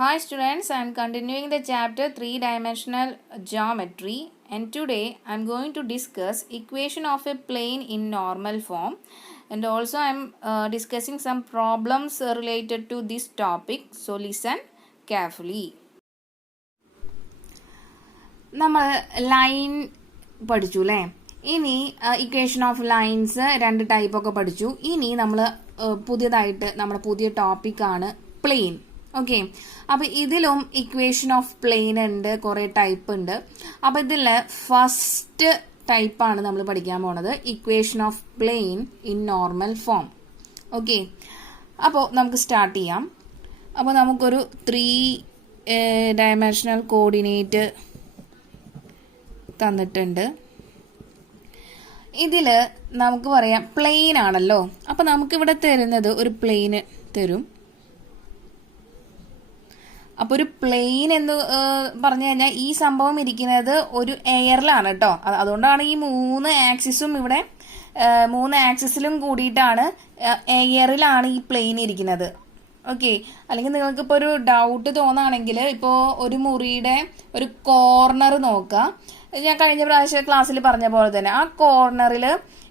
Hi students, I am continuing the chapter 3-dimensional geometry, and today I am going to discuss equation of a plane in normal form, and also I am discussing some problems related to this topic, so listen carefully. നമ്മൾ line പഠിച്ചു അല്ലേ? ഇനി equation of lines രണ്ട് ടൈപ്പൊക്കെ പഠിച്ചു. ഇനി നമ്മൾ പുതിയതായിട്ട് നമ്മുടെ പുതിയ ടോപ്പിക്കാണ് പ്ലെയിൻ. ഓക്കെ, അപ്പൊ ഇതിലും ഇക്വേഷൻ ഓഫ് പ്ലെയിൻ ഉണ്ട്, കുറെ ടൈപ്പ് ഉണ്ട്. അപ്പൊ ഇതിലെ ഫസ്റ്റ് ടൈപ്പാണ് നമ്മൾ പഠിക്കാൻ പോണത്, equation of plane in normal form. Okay, അപ്പോൾ നമുക്ക് സ്റ്റാർട്ട് ചെയ്യാം. അപ്പോൾ നമുക്കൊരു 3-dimensional കോർഡിനേറ്റ് തന്നിട്ടുണ്ട്. ഇതിൽ നമുക്ക് പറയാം പ്ലെയിൻ ആണല്ലോ. അപ്പൊ നമുക്കിവിടെ തരുന്നത് ഒരു പ്ലെയിന് തരും. അപ്പൊ ഒരു പ്ലെയിൻ എന്ന് പറഞ്ഞു കഴിഞ്ഞാൽ ഈ സംഭവം ഇരിക്കുന്നത് ഒരു എയറിലാണ് കേട്ടോ. അതുകൊണ്ടാണ് ഈ മൂന്ന് ആക്സിസിലും കൂടിയിട്ടാണ് എയറിലാണ് ഈ പ്ലെയിൻ ഇരിക്കുന്നത്. ഓക്കെ, അല്ലെങ്കിൽ നിങ്ങൾക്ക് ഇപ്പോൾ ഒരു ഡൗട്ട് തോന്നുകയാണെങ്കിൽ ഇപ്പോൾ ഒരു മുറിയുടെ ഒരു കോർണർ നോക്കുക. ഞാൻ കഴിഞ്ഞ പ്രാവശ്യം ക്ലാസ്സിൽ പറഞ്ഞ പോലെ തന്നെ ആ കോർണറിൽ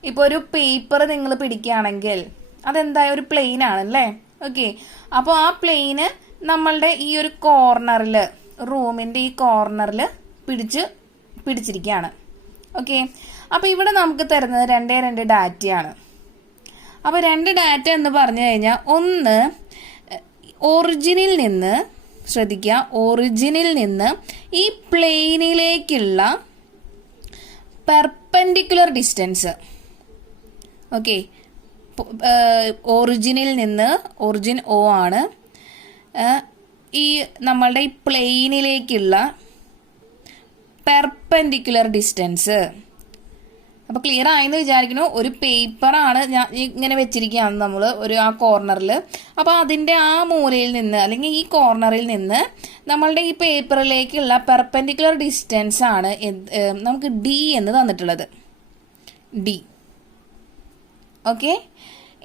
ഇപ്പോൾ ഒരു പേപ്പർ നിങ്ങൾ പിടിക്കുകയാണെങ്കിൽ അതെന്തായാലും ഒരു പ്ലെയിൻ ആണല്ലേ. ഓക്കെ, അപ്പോൾ ആ പ്ലെയിന് നമ്മളുടെ ഈ ഒരു കോർണറിൽ, റൂമിന്റെ ഈ കോർണറിൽ പിടിച്ചിരിക്കുകയാണ്. ഓക്കെ, അപ്പൊ ഇവിടെ നമുക്ക് തരുന്നത് രണ്ട് ഡാറ്റയാണ്. അപ്പൊ രണ്ട് ഡാറ്റ എന്ന് പറഞ്ഞു കഴിഞ്ഞാൽ ഒന്ന് ഒറിജിനിൽ നിന്ന്, ശ്രദ്ധിക്കുക, ഒറിജിനിൽ നിന്ന് ഈ പ്ലെയിനിലേക്കുള്ള പെർപെൻഡിക്കുലർ ഡിസ്റ്റൻസ്. ഓക്കെ, ഒറിജിനിൽ നിന്ന്, ഒറിജിൻ O ആണ്, ഈ നമ്മളുടെ ഈ പ്ലെയിനിലേക്കുള്ള പെർപെൻഡിക്കുലർ ഡിസ്റ്റൻസ്. അപ്പൊ ക്ലിയർ ആയെന്ന് വിചാരിക്കുന്നു. ഒരു പേപ്പറാണ് ഞാൻ ഇങ്ങനെ വെച്ചിരിക്കുകയാണ് നമ്മൾ ആ കോർണറിൽ. അപ്പൊ അതിന്റെ ആ മൂലയിൽ നിന്ന് അല്ലെങ്കിൽ ഈ കോർണറിൽ നിന്ന് നമ്മളുടെ ഈ പേപ്പറിലേക്കുള്ള പെർപെൻഡിക്കുലർ ഡിസ്റ്റൻസ് ആണ് നമുക്ക് D എന്ന് തന്നിട്ടുള്ളത്. D. ഓക്കെ,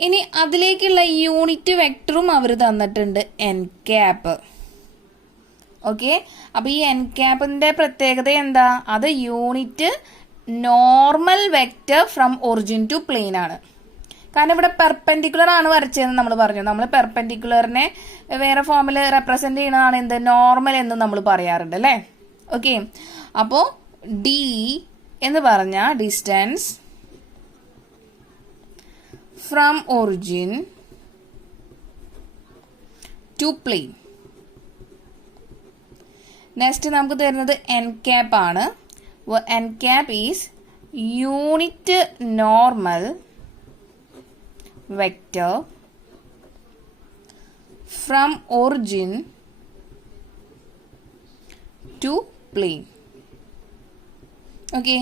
ഇനി അതിലേക്കുള്ള യൂണിറ്റ് വെക്ടറും അവർ തന്നിട്ടുണ്ട്, n ക്യാപ്പ്. ഓക്കെ, അപ്പൊ ഈ n ക്യാപ്പിന്റെ പ്രത്യേകത എന്താ? അത് unit normal vector from origin to plane ആണ്. കാരണം ഇവിടെ പെർപെൻഡിക്കുലർ ആണ് വരച്ചതെന്ന് നമ്മൾ പറഞ്ഞു. നമ്മൾ പെർപെൻഡിക്കുലറിനെ വേറെ ഫോമിൽ റെപ്രസെന്റ് ചെയ്യുന്നതാണ് എന്ത്, നോർമൽ എന്ന് നമ്മൾ പറയാറുണ്ട് അല്ലേ. ഓക്കെ, അപ്പോ D എന്ന് പറഞ്ഞ distance from origin to plane. Next നമുക്ക് തരുന്നത് n cap ആണ്. n cap is unit normal vector from origin to plane. Okay,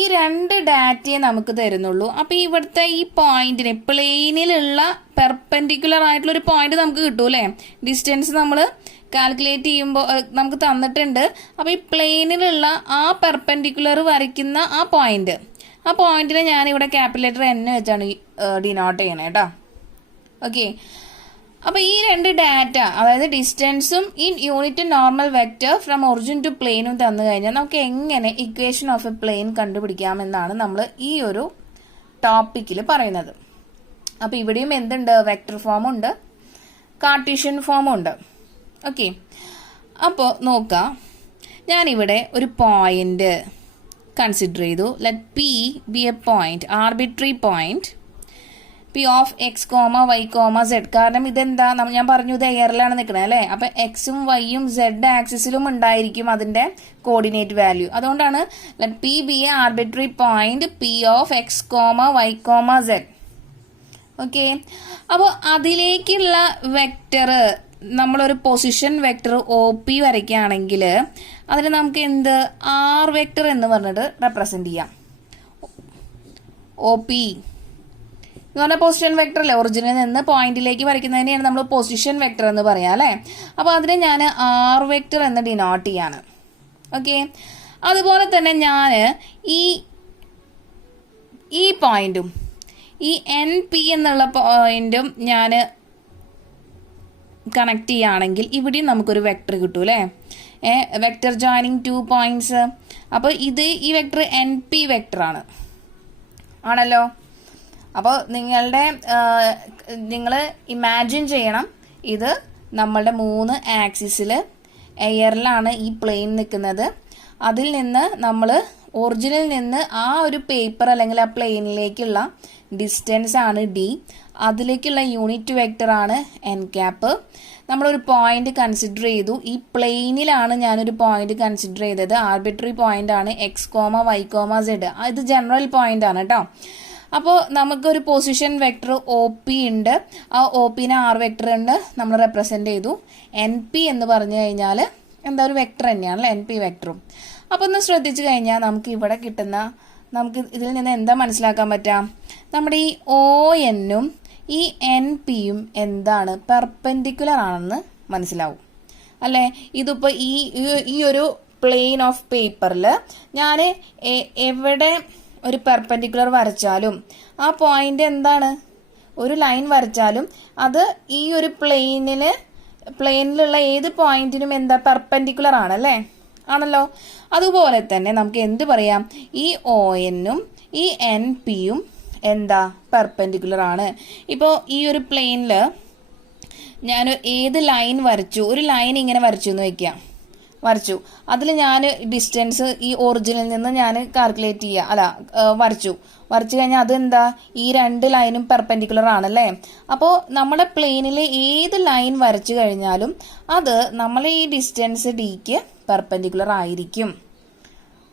ഈ രണ്ട് ഡാറ്റയെ നമുക്ക് തരുന്നുള്ളൂ. അപ്പൊ ഇവിടുത്തെ ഈ പോയിന്റിനെ, പ്ലെയിനിലുള്ള പെർപെൻഡിക്കുലർ ആയിട്ടുള്ള ഒരു പോയിന്റ് നമുക്ക് കിട്ടും അല്ലേ. ഡിസ്റ്റൻസ് നമ്മൾ കാൽക്കുലേറ്റ് ചെയ്യുമ്പോൾ നമുക്ക് തന്നിട്ടുണ്ട്. അപ്പൊ ഈ പ്ലെയിനിലുള്ള ആ പെർപെൻഡിക്കുലർ വരയ്ക്കുന്ന ആ പോയിന്റിനെ ഞാൻ ഇവിടെ ക്യാപിറ്റൽ ലെറ്റർ N വെച്ചാണ് ഡിനോട്ട് ചെയ്യണേ കേട്ടോ. ഓക്കെ, അപ്പൊ ഈ രണ്ട് ഡാറ്റ, അതായത് ഡിസ്റ്റൻസും in unit normal vector from origin to പ്ലെയിനും തന്നു കഴിഞ്ഞാൽ നമുക്ക് എങ്ങനെ ഇക്വേഷൻ ഓഫ് എ പ്ലെയിൻ കണ്ടുപിടിക്കാമെന്നാണ് നമ്മൾ ഈ ഒരു ടോപ്പിക്കിൽ പറയുന്നത്. അപ്പൊ ഇവിടെയും എന്തുണ്ട്, വെക്ടർ ഫോം ഉണ്ട്, കാർട്ടീഷ്യൻ ഫോമും ഉണ്ട്. ഓക്കെ, അപ്പോൾ നോക്കാം. ഞാനിവിടെ ഒരു പോയിന്റ് കൺസിഡർ ചെയ്തു. Let P B A point, arbitrary point P of X, Y, Z. കാരണം ഇതെന്താ, ഞാൻ പറഞ്ഞു ഇത് എയറിലാണ് നിൽക്കണേ അല്ലേ. അപ്പൊ എക്സും വൈയും Z ആക്സിസിലും ഉണ്ടായിരിക്കും അതിന്റെ കോർഡിനേറ്റ് വാല്യൂ. അതുകൊണ്ടാണ് let P B A arbitrary point P of X, Y, Z. Okay, അപ്പോൾ അതിലേക്കുള്ള വെക്ടർ, നമ്മളൊരു പൊസിഷൻ വെക്ടർ OP വരയ്ക്കുകയാണെങ്കിൽ അതിന് നമുക്ക് എന്ത്, R വെക്ടർ എന്ന് പറഞ്ഞിട്ട് റെപ്രസെന്റ് ചെയ്യാം. OP എന്ന് പറഞ്ഞാൽ പൊസിഷൻ വെക്ടർ അല്ലേ, ഒറിജിനിൽ നിന്ന് പോയിന്റിലേക്ക് വരയ്ക്കുന്നതിനെയാണ് നമ്മൾ പൊസിഷൻ വെക്ടർ എന്ന് പറയാം അല്ലേ. അപ്പോൾ അതിനെ ഞാൻ R വെക്ടർ എന്ന് ഡിനോട്ട് ചെയ്യാണ്. ഓക്കെ, അതുപോലെ തന്നെ ഞാൻ ഈ പോയിന്റും ഈ NP എന്നുള്ള പോയിന്റും ഞാൻ കണക്ട് ചെയ്യുകയാണെങ്കിൽ ഇവിടെയും നമുക്കൊരു വെക്ടർ കിട്ടും അല്ലേ? Vector joining 2 points. അപ്പോൾ ഈ വെക്ടർ NP വെക്ടറാണ് ആണല്ലോ. അപ്പോൾ നിങ്ങൾ ഇമാജിൻ ചെയ്യണം, ഇത് നമ്മളുടെ 3 ആക്സിസിൽ എയറിലാണ് ഈ പ്ലെയിൻ നിൽക്കുന്നത്. അതിൽ നിന്ന് നമ്മൾ ഒറിജിനിൽ നിന്ന് ആ ഒരു പേപ്പർ അല്ലെങ്കിൽ ആ പ്ലെയിനിലേക്കുള്ള ഡിസ്റ്റൻസ് ആണ് D. അതിലേക്കുള്ള യൂണിറ്റ് വെക്ടർ ആണ് n ക്യാപ്പ്. നമ്മളൊരു പോയിന്റ് കൺസിഡർ ചെയ്തു. ഈ പ്ലെയിനിലാണ് ഞാനൊരു പോയിന്റ് കൺസിഡർ ചെയ്തത്. ആർബിട്രറി പോയിന്റ് ആണ് x, y, z. ഇത് ജനറൽ പോയിന്റ് ആണ് കേട്ടോ. അപ്പോൾ നമുക്കൊരു പൊസിഷൻ വെക്ടർ OP ഉണ്ട്. ആ OPനെ R വെക്ടർ ഉണ്ട് നമ്മൾ റെപ്രസെന്റ് ചെയ്തു. NP എന്ന് പറഞ്ഞു കഴിഞ്ഞാൽ എന്താ ഒരു വെക്ടർ തന്നെയാണല്ലോ NP വെക്ടറും. അപ്പോൾ ഒന്ന് ശ്രദ്ധിച്ചു കഴിഞ്ഞാൽ നമുക്ക് ഇവിടെ കിട്ടുന്ന നമുക്ക് ഇതിൽ നിന്ന് എന്താ മനസ്സിലാക്കാൻ പറ്റാം? നമ്മുടെ ഈ ONഉം ഈ NPയും എന്താണ് പെർപെൻഡിക്കുലർ ആണെന്ന് മനസ്സിലാവും അല്ലേ? ഇതിപ്പോൾ ഈ ഒരു പ്ലെയിൻ ഓഫ് പേപ്പറിൽ ഞാൻ എവിടെ ഒരു പെർപെൻഡിക്കുലർ വരച്ചാലും ആ പോയിന്റ് എന്താണ്, ഒരു ലൈൻ വരച്ചാലും അത് ഈ ഒരു പ്ലെയിനിലുള്ള ഏത് പോയിന്റിനും എന്താ പെർപെൻഡിക്കുലർ ആണല്ലേ? ആണല്ലോ. അതുപോലെ തന്നെ നമുക്ക് എന്ത് പറയാം? ഈ ONഉം ഈ NPയും എന്താ പെർപെൻഡിക്കുലർ ആണ്. ഇപ്പോൾ ഈ ഒരു പ്ലെയിനിൽ ഞാൻ ഏത് ലൈൻ വരച്ചു, ഒരു ലൈൻ ഇങ്ങനെ വരച്ചു എന്ന് വയ്ക്കാം, വരച്ചു. അതിൽ ഞാൻ ഡിസ്റ്റൻസ് ഈ ഒറിജിനിൽ നിന്ന് ഞാൻ കാൽക്കുലേറ്റ് വരച്ചു കഴിഞ്ഞാൽ അതെന്താ, ഈ 2 ലൈനും പെർപെൻഡിക്കുലർ ആണല്ലേ? അപ്പോൾ നമ്മുടെ പ്ലെയിനിൽ ഏത് ലൈൻ വരച്ചു കഴിഞ്ഞാലും അത് നമ്മളെ ഈ ഡിസ്റ്റൻസ് Dക്ക് പെർപെൻഡിക്കുലർ ആയിരിക്കും.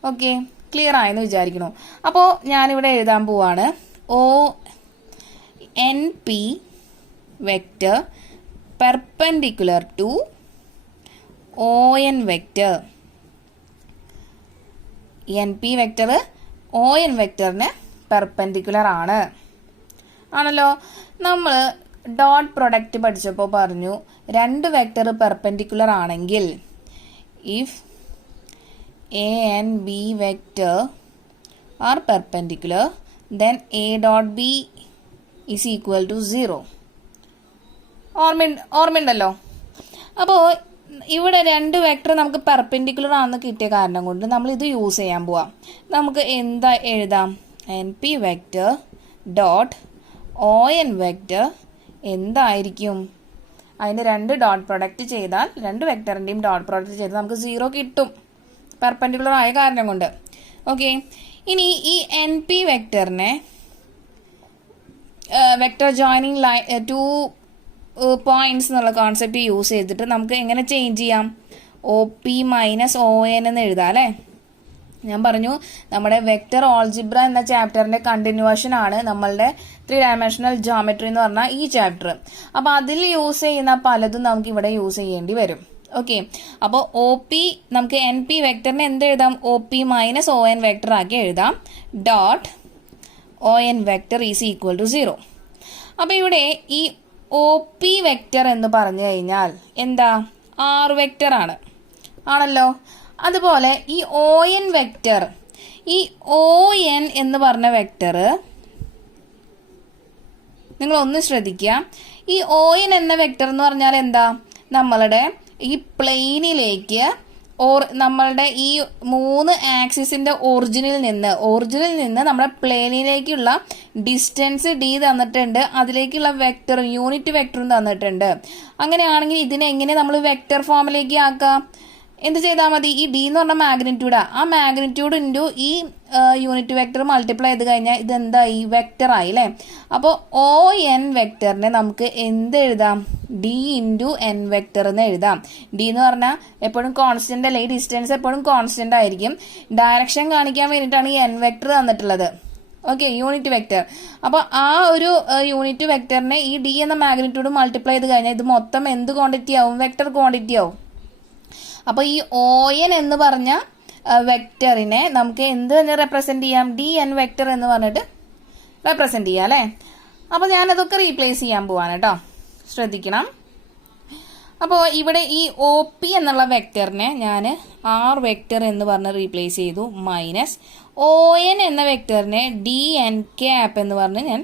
ഓക്കെ, ക്ലിയർ ആയെന്ന് വിചാരിക്കണു. അപ്പോൾ ഞാനിവിടെ എഴുതാൻ പോവാണ് ONP vector perpendicular to ON vector. NP vector ON വെക്റ്ററിന് പെർപെൻഡിക്കുലർ ആണല്ലോ. നമ്മൾ ഡോട്ട് പ്രൊഡക്റ്റ് പഠിച്ചപ്പോൾ പറഞ്ഞു 2 വെക്റ്റർ പെർപെൻഡിക്കുലർ ആണെങ്കിൽ if A and B vector are perpendicular then A dot B is equal to 0. ഓർമ്മയുണ്ടല്ലോ. അപ്പോൾ ഇവിടെ 2 വെക്ടർ നമുക്ക് പെർപെൻഡിക്കുലർ ആണെന്ന് കിട്ടിയ കാരണം കൊണ്ട് നമ്മൾ ഇത് യൂസ് ചെയ്യാൻ പോവാം. നമുക്ക് എന്താ എഴുതാം? NP vector dot ON vector എന്തായിരിക്കും? അതിന് 2 ഡോട്ട് പ്രൊഡക്റ്റ് ചെയ്താൽ 2 വെക്ടറിൻ്റെയും ഡോട്ട് പ്രൊഡക്റ്റ് ചെയ്താൽ നമുക്ക് 0 കിട്ടും, പെർപെൻഡിക്കുലർ ആയ കാരണം കൊണ്ട്. ഓക്കെ, ഇനി ഈ NP വെക്ടറിനെ വെക്ടർ ജോയിനിങ് 2 പോയിന്റ്സ് എന്നുള്ള കോൺസെപ്റ്റ് യൂസ് ചെയ്തിട്ട് നമുക്ക് എങ്ങനെ ചേഞ്ച് ചെയ്യാം? OP മൈനസ് ON എന്ന് എഴുതാം അല്ലേ? ഞാൻ പറഞ്ഞു നമ്മുടെ വെക്ടർ ഓൾജിബ്ര എന്ന ചാപ്റ്ററിന്റെ കണ്ടിന്യൂവേഷൻ ആണ് നമ്മളുടെ 3 ഡയമെൻഷണൽ ജോമെട്രി എന്ന് പറഞ്ഞ ഈ ചാപ്റ്റർ. അപ്പോൾ അതിൽ യൂസ് ചെയ്യുന്ന പലതും നമുക്ക് ഇവിടെ യൂസ് ചെയ്യേണ്ടി വരും. ഓക്കെ, അപ്പോൾ OP നമുക്ക് NP വെക്ടറിനെ എന്ത് എഴുതാം? OP മൈനസ് ON വെക്ടർ ആക്കി എഴുതാം. Dot ON vector is equal to 0. അപ്പോൾ ഇവിടെ ഈ OP വെക്ടർ എന്ന് പറഞ്ഞു കഴിഞ്ഞാൽ എന്താ? R വെക്ടർ ആണല്ലോ. അതുപോലെ ഈ ON വെക്ടർ, ഈ ON എന്ന് പറഞ്ഞ വെക്ടർ നിങ്ങൾ ഒന്ന് ശ്രദ്ധിക്കുക. ഈ ON എന്ന വെക്ടർ എന്ന് പറഞ്ഞാൽ എന്താ? നമ്മളുടെ ഈ പ്ലെയിനിലേക്ക് നമ്മളുടെ ഈ 3 ആക്സിസിന്റെ ഒറിജിനിൽ നിന്ന് നമ്മുടെ പ്ലെയിനിലേക്കുള്ള ഡിസ്റ്റൻസ് D തന്നിട്ടുണ്ട്, അതിലേക്കുള്ള വെക്ടർ യൂണിറ്റ് വെക്ടറും തന്നിട്ടുണ്ട്. അങ്ങനെയാണെങ്കിൽ ഇതിനെ എങ്ങനെ നമ്മൾ വെക്ടർ ഫോമിലേക്ക് ആക്കാം? എന്ത് ചെയ്താൽ മതി? ഈ D എന്ന് പറഞ്ഞ മാഗ്നിറ്റ്യൂഡാ, ആ മാഗ്നിറ്റ്യൂഡ് ഇൻറ്റു ഈ യൂണിറ്റ് വെക്ടർ മൾട്ടിപ്ലൈ ചെയ്ത് കഴിഞ്ഞാൽ ഇതെന്തായി? വെക്ടർ ആയി അല്ലേ? അപ്പോൾ ON വെക്ടറിനെ നമുക്ക് എന്ത് എഴുതാം? D ഇൻറ്റു N വെക്ടർ എന്ന് എഴുതാം. D എന്ന് പറഞ്ഞാൽ എപ്പോഴും കോൺസ്റ്റന്റ് അല്ലേ? ഈ ഡിസ്റ്റൻസ് എപ്പോഴും കോൺസ്റ്റന്റ് ആയിരിക്കും. ഡയറക്ഷൻ കാണിക്കാൻ വേണ്ടിയിട്ടാണ് ഈ N വെക്ടർ തന്നിട്ടുള്ളത്. Okay, unit vector. അപ്പോൾ ആ ഒരു യൂണിറ്റ് വെക്ടറിനെ ഈ D എന്ന മാഗ്നിറ്റ്യൂഡ് മൾട്ടിപ്ലൈ ചെയ്ത് കഴിഞ്ഞാൽ ഇത് മൊത്തം എന്ത് ക്വാണ്ടിറ്റി ആവും? വെക്ടർ ക്വാണ്ടിറ്റി ആവും. അപ്പോൾ ഈ ON എന്ന് പറഞ്ഞ വെക്ടറിനെ നമുക്ക് എന്ത് തന്നെ റെപ്രസെന്റ് ചെയ്യാം? DN വെക്ടർ എന്ന് പറഞ്ഞിട്ട് റെപ്രസെന്റ് ചെയ്യാം അല്ലേ? അപ്പോൾ ഞാനതൊക്കെ റീപ്ലേസ് ചെയ്യാൻ പോവാണ് കേട്ടോ, ശ്രദ്ധിക്കണം. അപ്പോൾ ഇവിടെ ഈ OP എന്നുള്ള വെക്ടറിനെ ഞാൻ R വെക്ടർ എന്ന് പറഞ്ഞ് റീപ്ലേസ് ചെയ്തു. മൈനസ് ON എന്ന വെക്ടറിനെ DN ക്യാപ്പ് എന്ന് പറഞ്ഞ് ഞാൻ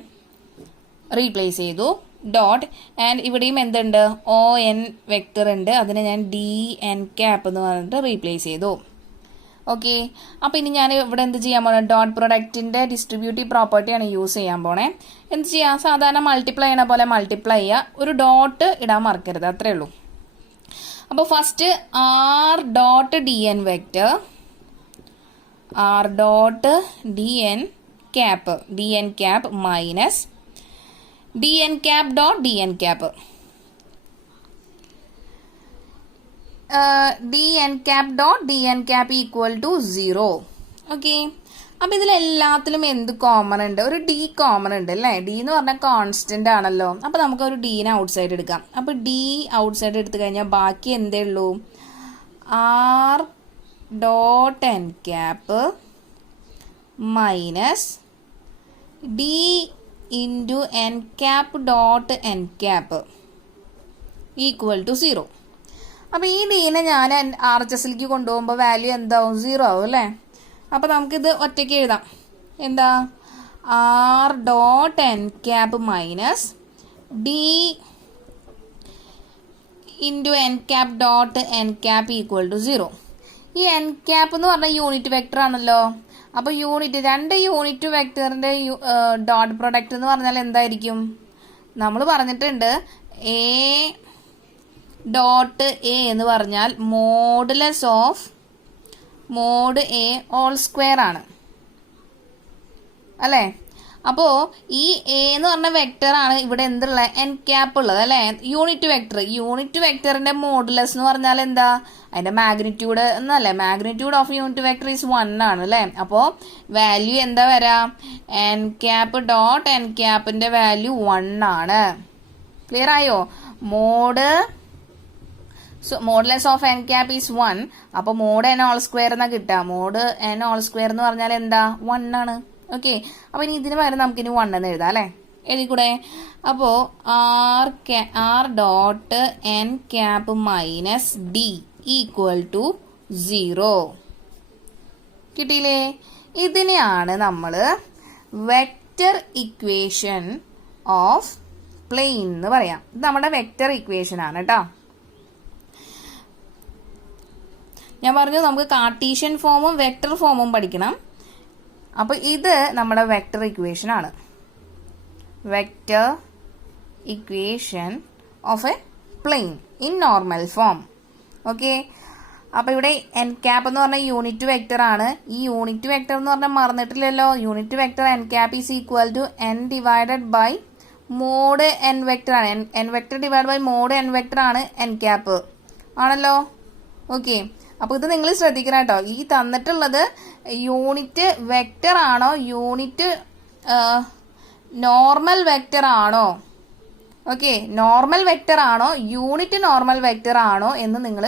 റീപ്ലേസ് ചെയ്തു. ഡോട്ട് ആൻഡ് ഇവിടെയും എന്തുണ്ട് ON വെക്ടർ ഉണ്ട്, അതിനെ ഞാൻ DN ക്യാപ്പ് എന്ന് പറഞ്ഞിട്ട് റീപ്ലേസ് ചെയ്തു. ഓക്കെ, അപ്പോൾ ഇനി ഞാൻ ഇവിടെ എന്ത് ചെയ്യാൻ പോണേ, ഡോട്ട് പ്രൊഡക്റ്റിൻ്റെ ഡിസ്ട്രിബ്യൂട്ടീവ് പ്രോപ്പർട്ടിയാണ് യൂസ് ചെയ്യാൻ പോണേ. എന്ത് ചെയ്യാം, സാധാരണ മൾട്ടിപ്ലൈ ചെയ്യണ പോലെ മൾട്ടിപ്ലൈ ചെയ്യുക, ഒരു ഡോട്ട് ഇടാൻ മറക്കരുത്, അത്രേ ഉള്ളൂ. അപ്പോൾ first R dot DN vector, R dot DN cap minus DN cap dot DN cap, DN cap dot DN cap equal to 0. Okay, അപ്പോൾ ഇതിലെല്ലാത്തിലും എന്ത് കോമൺ ഉണ്ട്, ഒരു D കോമൺ ഉണ്ട് അല്ലേ. D എന്ന് പറഞ്ഞാൽ കോൺസ്റ്റന്റ് ആണല്ലോ. അപ്പോൾ നമുക്ക് ഒരു Dനെ ഔട്ട് സൈഡ് എടുക്കാം. അപ്പോൾ D ഔട്ട് സൈഡ് എടുത്തു കഴിഞ്ഞാൽ ബാക്കി എന്തേ ഉള്ളൂ, R dot N cap minus D into N cap dot N cap equal to 0. അപ്പോൾ ഈ ഡീനെ ഞാൻ RHSലേക്ക് കൊണ്ടുപോകുമ്പോൾ വാല്യൂ എന്താവും, 0 ആവും അല്ലേ. അപ്പോൾ നമുക്കിത് ഒറ്റയ്ക്ക് എഴുതാം. എന്താ, R dot N cap minus D into N cap dot N cap equal to 0. ഈ N ക്യാപ്പ് എന്ന് പറഞ്ഞാൽ യൂണിറ്റ് വെക്ടർ ആണല്ലോ. അപ്പോൾ രണ്ട് യൂണിറ്റ് വെക്ടറിൻ്റെ ഡോട്ട് പ്രൊഡക്റ്റ് എന്ന് പറഞ്ഞാൽ എന്തായിരിക്കും, നമ്മൾ പറഞ്ഞിട്ടുണ്ട് A ഡോട്ട് A എന്ന് പറഞ്ഞാൽ modulus of mod A all square ആണ് അല്ലേ. അപ്പോൾ ഈ A എന്ന് പറഞ്ഞ വെക്ടർ ആണ് ഇവിടെ എന്തുള്ള N ക്യാപ്പ് ഉള്ളത് അല്ലേ, യൂണിറ്റ് വെക്ടറിന്റെ മോഡുലസ് എന്ന് പറഞ്ഞാൽ എന്താ, അതിന്റെ മാഗ്നിറ്റ്യൂഡ് എന്നല്ലേ, magnitude of unit vector is 1 ആണ് അല്ലേ. അപ്പോൾ വാല്യൂ എന്താ വരാം, N ക്യാപ്പ് ഡോട്ട് N ക്യാപ്പിന്റെ വാല്യൂ 1 ആണ്. ക്ലിയർ ആയോ, modulus of N cap is 1. അപ്പോൾ മോഡ് N ഓൾ സ്ക്വയർ എന്നാ കിട്ടുക, മോഡ് N ഓൾ സ്ക്വയർ എന്ന് പറഞ്ഞാൽ എന്താ, 1 ആണ്. ഓക്കെ, അപ്പോൾ ഇനി ഇതിന് പകരം നമുക്കിനി 1 എന്ന് എഴുതാം അല്ലേ, എഴുതിക്കൂടെ. അപ്പോൾ R dot N cap minus D equal to 0 കിട്ടിയില്ലേ. ഇതിനെയാണ് നമ്മൾ വെക്റ്റർ ഇക്വേഷൻ ഓഫ് പ്ലെയിൻ എന്ന് പറയാം. ഇത് നമ്മുടെ വെക്റ്റർ ഇക്വേഷൻ ആണ് കേട്ടോ. ഞാൻ പറഞ്ഞു നമുക്ക് കാർട്ടീഷ്യൻ ഫോമും വെക്റ്റർ ഫോമും പഠിക്കണം. അപ്പോൾ ഇത് നമ്മുടെ വെക്റ്റർ ഇക്വേഷൻ ആണ്, vector equation of a plane in normal form. Okay, അപ്പോൾ ഇവിടെ N ക്യാപ്പ് എന്ന് പറഞ്ഞാൽ യൂണിറ്റ് വെക്റ്റർ ആണ്. ഈ യൂണിറ്റ് വെക്റ്റർ എന്ന് പറഞ്ഞാൽ മറന്നിട്ടില്ലല്ലോ, unit vector N cap is equal to N divided by mod N vector ആണ്. N vector divide by mod N vector ആണ് N ക്യാപ്പ് ആണല്ലോ. ഓക്കെ, അപ്പോൾ ഇത് നിങ്ങൾ ശ്രദ്ധിക്കണം കേട്ടോ. ഈ തന്നിട്ടുള്ളത് യൂണിറ്റ് വെക്റ്റർ ആണോ, യൂണിറ്റ് നോർമൽ വെക്റ്റർ ആണോ, ഓക്കെ, നോർമൽ വെക്റ്റർ ആണോ യൂണിറ്റ് നോർമൽ വെക്റ്റർ ആണോ എന്ന് നിങ്ങൾ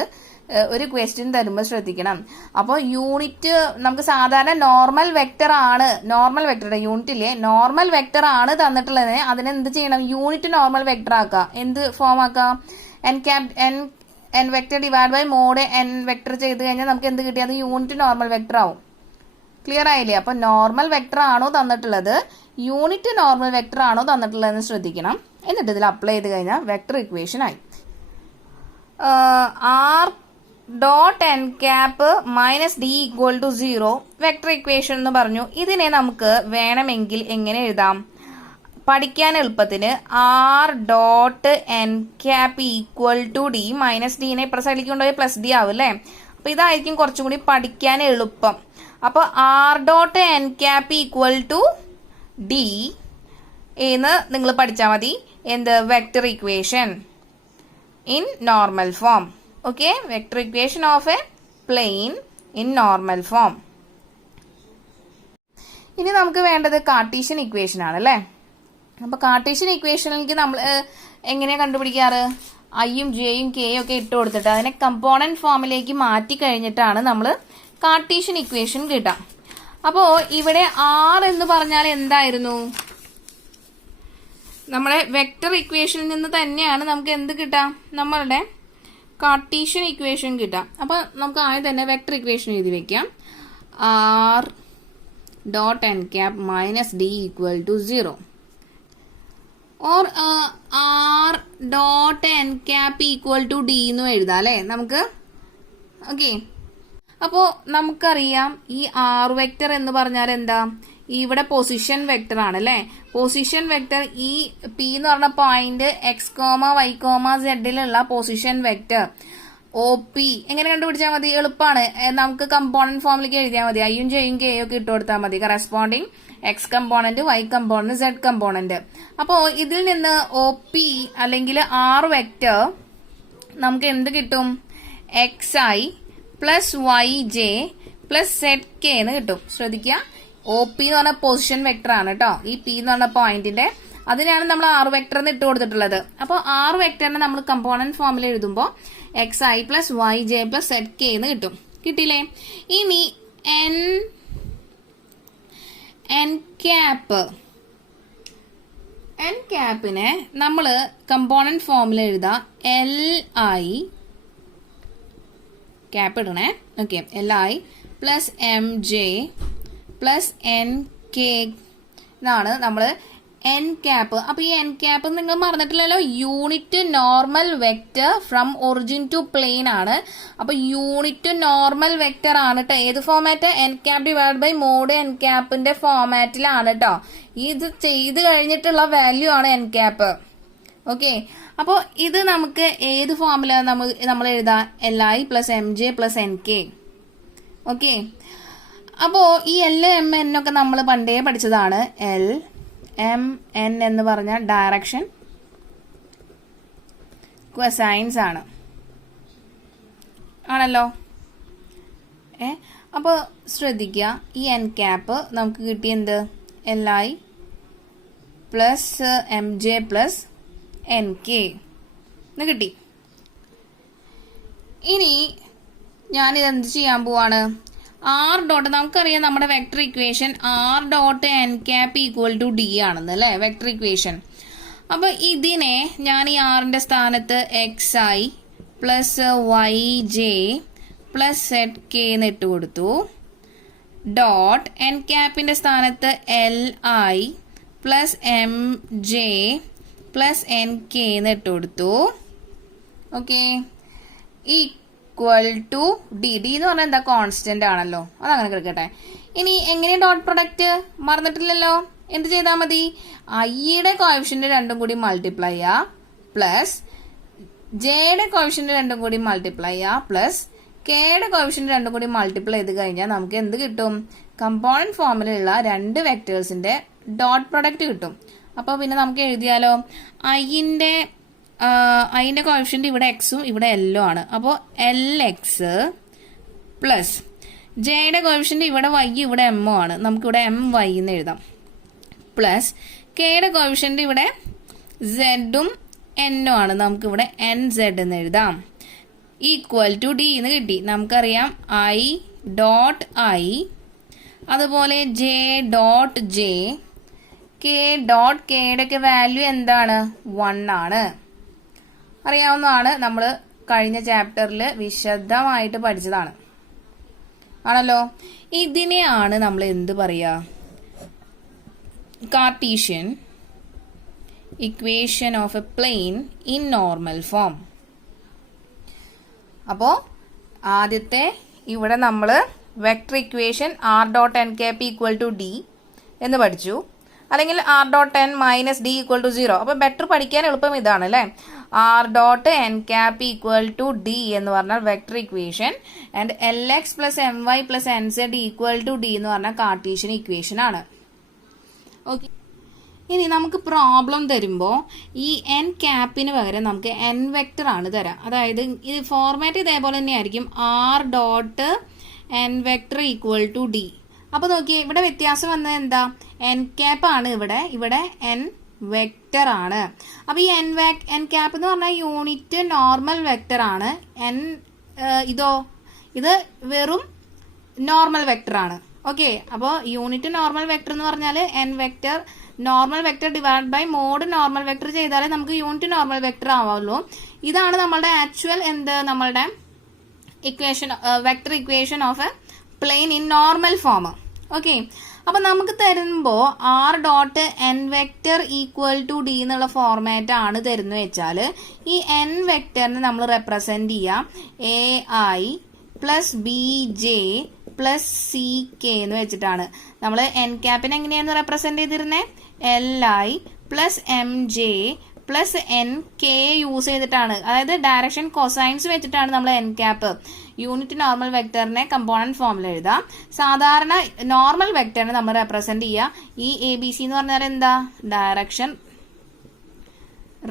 ഒരു ക്വസ്റ്റ്യൻ തരുമ്പോൾ ശ്രദ്ധിക്കണം. അപ്പോൾ യൂണിറ്റ് നമുക്ക് സാധാരണ നോർമൽ വെക്റ്റർ ആണ്, നോർമൽ വെക്റ്റർ യൂണിറ്റില്ലേ നോർമൽ വെക്റ്റർ ആണ് തന്നിട്ടുള്ളത്, അതിനെന്ത് ചെയ്യണം, യൂണിറ്റ് നോർമൽ വെക്റ്റർ ആക്കുക. എന്ത് ഫോം ആക്കുക, N vector divide by mod N vector ചെയ്ത് കഴിഞ്ഞാൽ നമുക്ക് എന്ത് കിട്ടി, അത് യൂണിറ്റ് നോർമൽ വെക്റ്റർ ആവും. ക്ലിയർ ആയില്ലേ. അപ്പോൾ നോർമൽ വെക്റ്റർ ആണോ തന്നിട്ടുള്ളത്, യൂണിറ്റ് നോർമൽ വെക്റ്റർ ആണോ തന്നിട്ടുള്ളതെന്ന് ശ്രദ്ധിക്കണം. എന്നിട്ട് ഇതിൽ അപ്ലൈ ചെയ്ത് കഴിഞ്ഞാൽ വെക്റ്റർ ഇക്വേഷൻ ആയി. R dot N cap minus D equal to 0 vector equation എന്ന് പറഞ്ഞു. ഇതിനെ നമുക്ക് വേണമെങ്കിൽ എങ്ങനെ എഴുതാം, പഠിക്കാൻ എളുപ്പത്തിന് R dot N cap equal to D minus ഡിനെ ഇപ്പുറ സൈഡിലേക്ക് കൊണ്ടുപോയി പ്ലസ് D ആവും അല്ലേ. അപ്പോൾ ഇതായിരിക്കും കുറച്ചും കൂടി പഠിക്കാൻ എളുപ്പം. അപ്പോൾ R dot N cap equal to D എന്ന് നിങ്ങൾ പഠിച്ചാൽ മതി. എന്ത്, vector equation in normal form. Okay, vector equation of a plane in normal form. ഇനി നമുക്ക് വേണ്ടത് കാർട്ടീഷ്യൻ ഇക്വേഷൻ ആണ് അല്ലേ. അപ്പോൾ കാർട്ടീഷ്യൻ ഇക്വേഷനിലേക്ക് നമ്മൾ എങ്ങനെയാണ് കണ്ടുപിടിക്കാറ്, ഐയും ജെയും കെയും ഒക്കെ ഇട്ട് കൊടുത്തിട്ട് അതിനെ കമ്പോണന്റ് ഫോമിലേക്ക് മാറ്റി കഴിഞ്ഞിട്ടാണ് നമ്മൾ കാർട്ടീഷ്യൻ ഇക്വേഷൻ കിട്ടാം. അപ്പോൾ ഇവിടെ R എന്ന് പറഞ്ഞാൽ എന്തായിരുന്നു, നമ്മളെ വെക്റ്റർ ഇക്വേഷനിൽ നിന്ന് തന്നെയാണ് നമുക്ക് എന്ത് കിട്ടാം, നമ്മളുടെ കാർട്ടീഷ്യൻ ഇക്വേഷൻ കിട്ടാം. അപ്പോൾ നമുക്ക് ആദ്യം തന്നെ വെക്റ്റർ ഇക്വേഷൻ എഴുതി വെക്കാം. R dot N cap minus D equal to 0. Or R dot N cap equal to D എന്നും എഴുതാം അല്ലെ നമുക്ക്. ഓക്കെ, അപ്പോ നമുക്കറിയാം ഈ ആർ വെക്ടർ എന്ന് പറഞ്ഞാൽ എന്താ, ഇവിടെ പൊസിഷൻ വെക്ടർ ആണ് അല്ലെ. പൊസിഷൻ വെക്ടർ ഈ പി എന്ന് പറഞ്ഞ point X comma Y comma സെഡിലുള്ള പൊസിഷൻ വെക്ടർ ഒ പി എങ്ങനെ കണ്ടുപിടിച്ചാൽ മതി, എളുപ്പമാണ്. നമുക്ക് കമ്പോണന്റ് ഫോമിലേക്ക് എഴുതിയാൽ മതി. ഐയും ജെയും കെയും ഒക്കെ ഇട്ട് കൊടുത്താൽ മതി. Corresponding X component, Y component, Z component. അപ്പോ ഇതിൽ നിന്ന് ഒ പി അല്ലെങ്കിൽ ആർ വെക്ടർ നമുക്ക് എന്ത് കിട്ടും, X I plus Y J plus Z K എന്ന് കിട്ടും. ശ്രദ്ധിക്കുക, ഒ പി എന്ന് പറഞ്ഞ പൊസിഷൻ വെക്ടർ ആണ് കേട്ടോ. ഈ പി എന്ന് പറഞ്ഞ പോയിന്റിന്റെ അതിനാണ് നമ്മൾ ആർ വെക്ടർ എന്ന് ഇട്ട് കൊടുത്തിട്ടുള്ളത്. അപ്പോൾ ആർ വെക്ടറിനെ നമ്മൾ കമ്പോണന്റ് ഫോമിൽ എഴുതുമ്പോൾ X I plus Y J plus Z K എന്ന് കിട്ടും. കിട്ടിയില്ലേ? ഇനി എൻ ക്യാപ്പിനെ നമ്മൾ കമ്പോണന്റ് ഫോമിൽ എഴുതാം എൽ ഐ ക്യാപ്പ് ഇടണേ. Okay, L I plus M J plus N K എന്നാണ് നമ്മൾ എൻ ക്യാപ്പ്. അപ്പൊ ഈ എൻ ക്യാപ്പ് നിങ്ങൾ മറന്നിട്ടില്ലല്ലോ, unit normal vector from origin to plane ആണ്. അപ്പൊ യൂണിറ്റ് നോർമൽ വെക്ടർ ആണ് കേട്ടോ. ഏത് format, N cap divide by mod N ക്യാപ്പിന്റെ ഫോമാറ്റിലാണ് കേട്ടോ. ഇത് ചെയ്ത് കഴിഞ്ഞിട്ടുള്ള വാല്യൂ ആണ് എൻ ക്യാപ്പ്. ഓക്കെ, അപ്പോൾ ഇത് നമുക്ക് ഏത് ഫോമിലാണ് നമ്മൾ എഴുതാം, L I plus M J plus N K. Okay, അപ്പോ ഈ എൽ എം എൻ ഒക്കെ നമ്മൾ പണ്ടേ പഠിച്ചതാണ്. എൽ എം എൻ എന്ന് പറഞ്ഞ ഡയറക്ഷൻ ക്വസൈൻസ് ആണല്ലോ. അപ്പോൾ ശ്രദ്ധിക്കുക, ഈ എൻ ക്യാപ്പ് നമുക്ക് കിട്ടിയെന്ത്, L I plus M J plus N K എന്ന് കിട്ടി. ഇനി ഞാനിത് എന്ത് ചെയ്യാൻ പോവാണ്, ആർ ഡോട്ട്, നമുക്കറിയാം നമ്മുടെ vector equation R dot N cap equal to D ആണെന്ന് അല്ലേ, വെക്ടർ ഇക്വേഷൻ. അപ്പൊ ഇതിനെ ഞാൻ ഈ ആറിന്റെ സ്ഥാനത്ത് X I plus Y J plus Z K എന്ന് ഇട്ട് കൊടുത്തു. ഡോട്ട് എൻ ക്യാപ്പിന്റെ സ്ഥാനത്ത് L I plus M J plus N K എന്ന് ഇട്ട് കൊടുത്തു. Okay, equal to D. D എന്ന് പറഞ്ഞാൽ എന്താ, കോൺസ്റ്റന്റ് ആണല്ലോ, അതങ്ങനെ കിടക്കട്ടെ. ഇനി എങ്ങനെ ഡോട്ട് പ്രൊഡക്റ്റ് മറന്നിട്ടില്ലല്ലോ, എന്ത് ചെയ്താൽ മതി, ഐയുടെ കോഎഫിഷ്യന്റ് രണ്ടും കൂടി മൾട്ടിപ്ലൈ ചെയ്യുക പ്ലസ് ജെയുടെ കോഎഫിഷ്യന്റ് രണ്ടും കൂടി മൾട്ടിപ്ലൈ ചെയ്യുക പ്ലസ് കെയുടെ കോഎഫിഷ്യന്റ് രണ്ടും കൂടി മൾട്ടിപ്ലൈ ചെയ്ത് കഴിഞ്ഞാൽ നമുക്ക് എന്ത് കിട്ടും, കമ്പോണന്റ് ഫോമിലുള്ള രണ്ട് വെക്ടേഴ്സിന്റെ ഡോട്ട് പ്രൊഡക്റ്റ് കിട്ടും. അപ്പൊ പിന്നെ നമുക്ക് എഴുതിയാലോ, ഐന്റെ കോഎഫിഷ്യന്റ് ഇവിടെ എക്സും ഇവിടെ എല്ലോ ആണ്. അപ്പോൾ എൽ എക്സ് പ്ലസ് ജെയുടെ കോഎഫിഷ്യന്റ് ഇവിടെ വൈ ഇവിടെ എമ്മോ ആണ്, നമുക്കിവിടെ എം വൈ എന്ന് എഴുതാം. പ്ലസ് കെയുടെ കോഎഫിഷ്യന്റ് ഇവിടെ സെഡും എന്നോ ആണ്, നമുക്കിവിടെ എൻ സെഡ് എന്ന് എഴുതാം. ഈക്വൽ ടു ഡി എന്ന് കിട്ടി. നമുക്കറിയാം ഐ ഡോട്ട് ഐ, അതുപോലെ J dot J, K dot കെയുടെ ഒക്കെ വാല്യൂ എന്താണ്, 1 ആണ്. അറിയാവുന്നതാണ്, നമ്മൾ കഴിഞ്ഞ ചാപ്റ്ററിൽ വിശദമായിട്ട് പഠിച്ചതാണ് ആണല്ലോ. ഇതിനെയാണ് നമ്മൾ എന്ത് പറയാ, Cartesian equation of a plane in normal form. അപ്പോ ആദ്യത്തെ ഇവിടെ നമ്മൾ vector equation R dot N cap equal to D എന്ന് പഠിച്ചു, അല്ലെങ്കിൽ R dot N minus D equal to 0. അപ്പൊ ബെറ്റർ പഠിക്കാൻ എളുപ്പം ഇതാണ് അല്ലെ, R dot N cap equal to D എന്ന് പറഞ്ഞാൽ vector equation, and L X plus M Y plus N Z equal to D എന്ന് പറഞ്ഞാൽ കാർട്ടീഷ്യൻ ഇക്വേഷൻ ആണ്. ഓക്കെ, ഇനി നമുക്ക് പ്രോബ്ലം തരുമ്പോൾ ഈ എൻ ക്യാപ്പിന് പകരം നമുക്ക് എൻ വെക്ടർ ആണ് തരാം. അതായത് ഇത് ഫോർമാറ്റ് ഇതേപോലെ തന്നെ ആയിരിക്കും, R dot N vector equal to D. അപ്പൊ നോക്കിയേ, ഇവിടെ വ്യത്യാസം വന്നത് എന്താ, എൻ ക്യാപ്പ് ആണ്, ഇവിടെ എൻ വെക്ടർ ആണ്. അപ്പൊ ഈ എൻ ക്യാപ്പ് എന്ന് പറഞ്ഞാൽ യൂണിറ്റ് നോർമൽ വെക്ടർ ആണ്. ഇത് വെറും നോർമൽ വെക്ടർ ആണ്. ഓക്കെ, അപ്പോൾ യൂണിറ്റ് നോർമൽ വെക്ടർ എന്ന് പറഞ്ഞാൽ N vector normal vector divide by mod normal vector ചെയ്താലേ നമുക്ക് യൂണിറ്റ് നോർമൽ വെക്ടർ ആവുള്ളൂ. ഇതാണ് നമ്മളുടെ ആക്ച്വൽ നമ്മളുടെ equation, vector equation of a plane in normal form. Okay, അപ്പം നമുക്ക് തരുമ്പോൾ R dot N vector equal to D എന്നുള്ള ഫോർമാറ്റ് ആണ് തരുന്നത് വെച്ചാൽ ഈ എൻ വെക്റ്ററിനെ നമ്മൾ റെപ്രസെന്റ് ചെയ്യുക A I plus B J plus C K എന്ന് വെച്ചിട്ടാണ്. നമ്മൾ എൻ ക്യാപ്പിനെ എങ്ങനെയായിരുന്നു റെപ്രസെന്റ് ചെയ്തിരുന്നത്? L I plus M J plus N K use ചെയ്തിട്ടാണ്, അതായത് ഡയറക്ഷൻ കൊസൈൻസ് വെച്ചിട്ടാണ് നമ്മൾ N cap unit normal വെക്ടറിനെ component ഫോമിൽ എഴുതാം. സാധാരണ നോർമൽ വെക്ടറിനെ നമ്മൾ റെപ്രസെന്റ് ചെയ്യുക ഈ എ ബി സി എന്ന് പറഞ്ഞാൽ എന്താ? ഡയറക്ഷൻ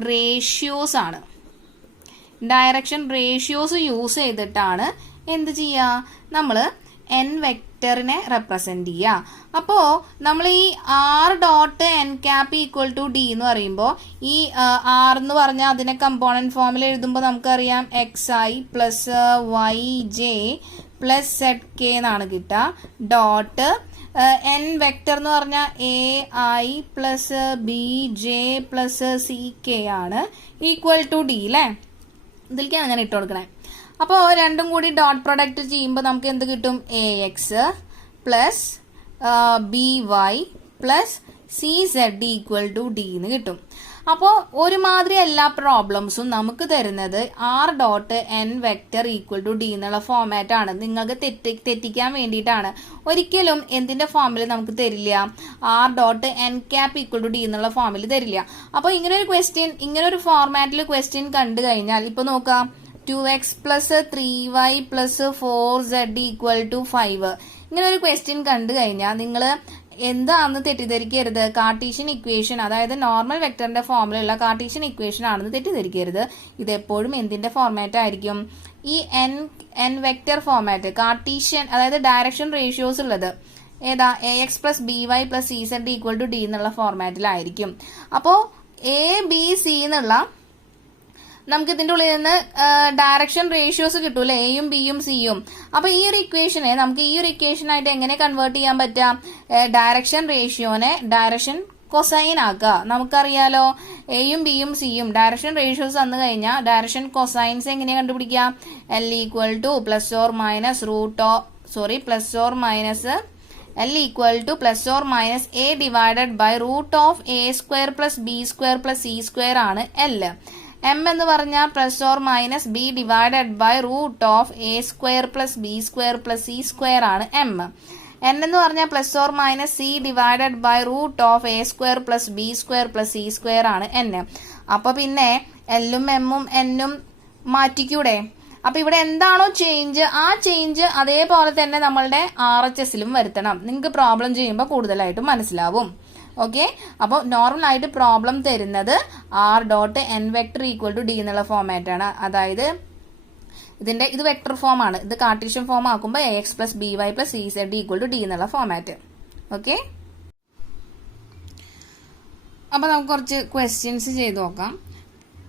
റേഷ്യോസ് ആണ്. ഡയറക്ഷൻ റേഷ്യോസ് യൂസ് ചെയ്തിട്ടാണ് എന്ത് ചെയ്യുക? നമ്മൾ എൻ വെക്ടറിനെ റെപ്രസെന്റ് ചെയ്യുക. അപ്പോൾ നമ്മൾ ഈ R dot N cap equal to D എന്ന് പറയുമ്പോൾ ഈ ആർ എന്ന് പറഞ്ഞാൽ അതിനെ കമ്പോണന്റ് ഫോമിൽ എഴുതുമ്പോൾ നമുക്കറിയാം X I plus Y J plus Z K എന്നാണ് കിട്ടുക. ഡോട്ട് എൻ വെക്ടർ എന്ന് പറഞ്ഞാൽ A I plus B J plus C K ആണ് ഈക്വൽ ടു ഡി അല്ലേ? ഇതിലേക്കാണ് ഞാൻ ഇട്ട് കൊടുക്കണേ. അപ്പോൾ രണ്ടും കൂടി ഡോട്ട് പ്രൊഡക്റ്റ് ചെയ്യുമ്പോൾ നമുക്ക് എന്ത് കിട്ടും? A X plus B Y plus C Z equal to D എന്ന് കിട്ടും. അപ്പോൾ ഒരുമാതിരി എല്ലാ പ്രോബ്ലംസും നമുക്ക് തരുന്നത് R dot N vector equal to D എന്നുള്ള ഫോമാറ്റ് ആണ്. നിങ്ങൾക്ക് തെറ്റിക്കാൻ വേണ്ടിയിട്ടാണ്. ഒരിക്കലും എന്തിന്റെ ഫോമിൽ നമുക്ക് തരില്ല, R dot N cap equal to D എന്നുള്ള ഫോമിൽ തരില്ല. അപ്പോൾ ഇങ്ങനെ ഒരു ക്വസ്റ്റ്യൻ, ഇങ്ങനെ ഒരു ഫോർമാറ്റിൽ ക്വസ്റ്റ്യൻ കണ്ടു കഴിഞ്ഞാൽ ഇപ്പൊ നോക്കാം, 2x plus 3y plus 4z equal to 5 ഇങ്ങനെ ഒരു ക്വസ്റ്റ്യൻ കണ്ടു കഴിഞ്ഞാൽ നിങ്ങൾ എന്താണെന്ന് തെറ്റിദ്ധരിക്കരുത്. കാർട്ടീഷ്യൻ ഇക്വേഷൻ, അതായത് നോർമൽ വെക്ടറിന്റെ ഫോമിലുള്ള കാർട്ടീഷ്യൻ ഇക്വേഷൻ ആണെന്ന് തെറ്റിദ്ധരിക്കരുത്. ഇത് എപ്പോഴും എന്തിന്റെ ഫോർമാറ്റ് ആയിരിക്കും? ഈ എൻ വെക്ടർ ഫോർമാറ്റ്, കാർട്ടീഷ്യൻ അതായത് ഡയറക്ഷൻ റേഷ്യോസ് ഉള്ളത് ഏതാ? A X plus B Y plus C Z equal to D എന്നുള്ള ഫോർമാറ്റിലായിരിക്കും. അപ്പോൾ എ ബി സി എന്നുള്ള നമുക്ക് ഇതിന്റെ ഉള്ളിൽ നിന്ന് ഡയറക്ഷൻ റേഷ്യോസ് കിട്ടൂല്ലേ, എയും ബിയും സിയും. അപ്പൊ ഈ ഒരു ഇക്വേഷനെ നമുക്ക് ഈ ഒരു ഇക്വേഷൻ ആയിട്ട് എങ്ങനെ കൺവേർട്ട് ചെയ്യാൻ പറ്റാം? ഡയറക്ഷൻ റേഷ്യോനെ ഡയറക്ഷൻ കൊസൈൻ ആക്കുക. നമുക്കറിയാലോ എയും ബിയും സിയും ഡയറക്ഷൻ റേഷ്യോസ് തന്നു കഴിഞ്ഞാൽ ഡയറക്ഷൻ കൊസൈൻസ് എങ്ങനെയാ കണ്ടുപിടിക്കുക? L equal two plus or minus plus or minus L equal to plus or minus a divided by root of a square plus b square plus c square ആണ് L. M എന്ന് പറഞ്ഞാൽ plus or minus B divided by root of A square plus B square plus C square ആണ് M. N എന്ന് പറഞ്ഞാൽ plus or minus C divided by root of A square plus B square plus C square ആണ് N. അപ്പൊ പിന്നെ എല്ലും എമ്മും എന്നും മാറ്റിക്കൂടെ? അപ്പൊ ഇവിടെ എന്താണോ ചേഞ്ച്, ആ ചേഞ്ച് അതേപോലെ തന്നെ നമ്മളുടെ RHSലും വരുത്തണം. നിങ്ങൾക്ക് പ്രോബ്ലം ചെയ്യുമ്പോൾ കൂടുതലായിട്ടും മനസ്സിലാവും. ഓക്കെ, അപ്പോൾ നോർമൽ ആയിട്ട് പ്രോബ്ലം തരുന്നത് R dot N vector equal to D എന്നുള്ള ഫോമാറ്റ് ആണ്. അതായത് ഇത് വെക്ടർ ഫോം ആണ്. ഇത് കാർട്ടീഷ്യൻ ഫോം ആക്കുമ്പോൾ A X plus B Y plus C Z equal to D എന്നുള്ള ഫോമാറ്റ്. ഓക്കെ, അപ്പൊ നമുക്ക് കുറച്ച് ക്വസ്റ്റ്യൻസ് ചെയ്ത് നോക്കാം.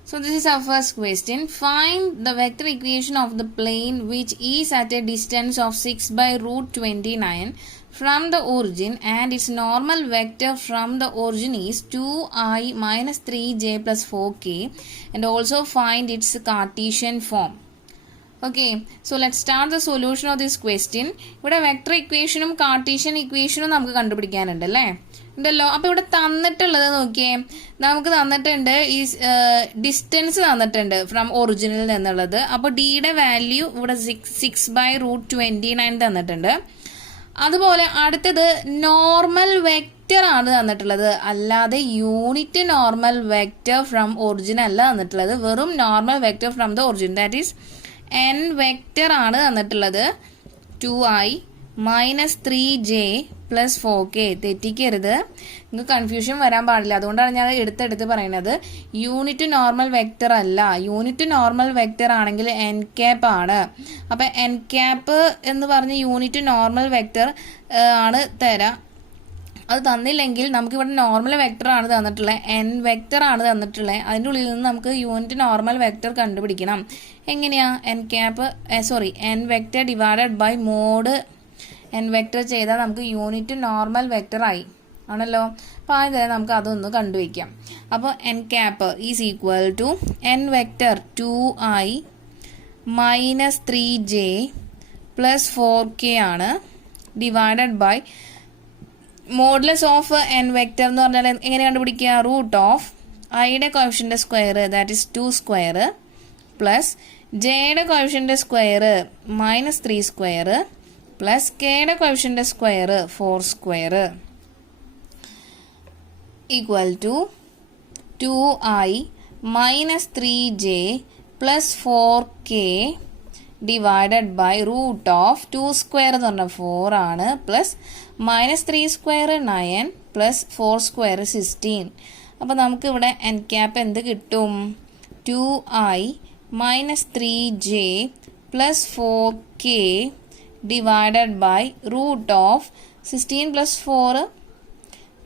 So this is our first question. Find the vector equation of the plane which is at a distance of 6 by root 29 from the origin and its normal vector from the origin is 2i minus 3j plus 4k and also find its Cartesian form. Okay, so let's start the solution of this question. ഇവിടെ vector ഇക്വേഷനും Cartesian ഇക്വേഷനും നമുക്ക് കണ്ടുപിടിക്കാനുണ്ട് അല്ലേ? ഉണ്ടല്ലോ. അപ്പൊ ഇവിടെ തന്നിട്ടുള്ളത് നോക്കിയേ, നമുക്ക് തന്നിട്ടുണ്ട് ഈ ഡിസ്റ്റൻസ് തന്നിട്ടുണ്ട് ഫ്രം ഒറിജിനിൽ നിന്നുള്ളത്. അപ്പൊ ഡിയുടെ വാല്യൂ ഇവിടെ 6 by root 29 തന്നിട്ടുണ്ട്. അതുപോലെ അടുത്തത് നോർമൽ വെക്റ്റർ ആണ് തന്നിട്ടുള്ളത്, അല്ലാതെ unit normal vector from origin അല്ല തന്നിട്ടുള്ളത്. വെറും normal vector from the origin, that is N vector ആണ് തന്നിട്ടുള്ളത്. 2i minus 3j plus 4k. തെറ്റിക്കരുത്, നിങ്ങൾക്ക് കൺഫ്യൂഷൻ വരാൻ പാടില്ല. അതുകൊണ്ടാണ് ഞാൻ എടുത്തെടുത്ത് പറയുന്നത്. യൂണിറ്റ് നോർമൽ വെക്റ്റർ അല്ല. യൂണിറ്റ് നോർമൽ വെക്റ്റർ ആണെങ്കിൽ എൻ ക്യാപ്പ് ആണ്. അപ്പൊ എൻ ക്യാപ്പ് എന്ന് പറഞ്ഞ് യൂണിറ്റ് നോർമൽ വെക്റ്റർ ആണ് തരാം. അത് തന്നില്ലെങ്കിൽ നമുക്കിവിടെ നോർമൽ വെക്റ്റർ ആണ് തന്നിട്ടുള്ളത്, എൻ വെക്റ്റർ ആണ് തന്നിട്ടുള്ളത്. അതിൻ്റെ ഉള്ളിൽ നിന്ന് നമുക്ക് യൂണിറ്റ് നോർമൽ വെക്റ്റർ കണ്ടുപിടിക്കണം. എങ്ങനെയാ? N vector divided by mod N vector ചെയ്താൽ നമുക്ക് യൂണിറ്റ് നോർമൽ വെക്റ്റർ ആയി ആണല്ലോ. അപ്പോൾ ആദ്യം തന്നെ നമുക്ക് അതൊന്ന് കണ്ടുവയ്ക്കാം. അപ്പോൾ N cap is equal to N vector 2i minus 3j plus 4k ആണ് divided by modulus of N vector എന്ന് പറഞ്ഞാൽ എങ്ങനെ കണ്ടുപിടിക്കുക? റൂട്ട് ഓഫ് ഐയുടെ coefficient square that is 2 square plus ജെയുടെ കോഎഫിഷ്യന്റ് സ്ക്വയർ -3 സ്ക്വയർ പ്ലസ് കെയുടെ coefficient square 4 square equal to 2i -3j plus 4k divided by root of 2 square എന്ന് പറഞ്ഞാൽ 4 ആണ് പ്ലസ് -3 സ്ക്വയർ 9 പ്ലസ് 4 സ്ക്വയർ 16. അപ്പോൾ നമുക്ക് ഇവിടെ എൻ ക്യാപ്പ് എന്ത് കിട്ടും? 2i -3j plus 4k divided by root of 16 plus 4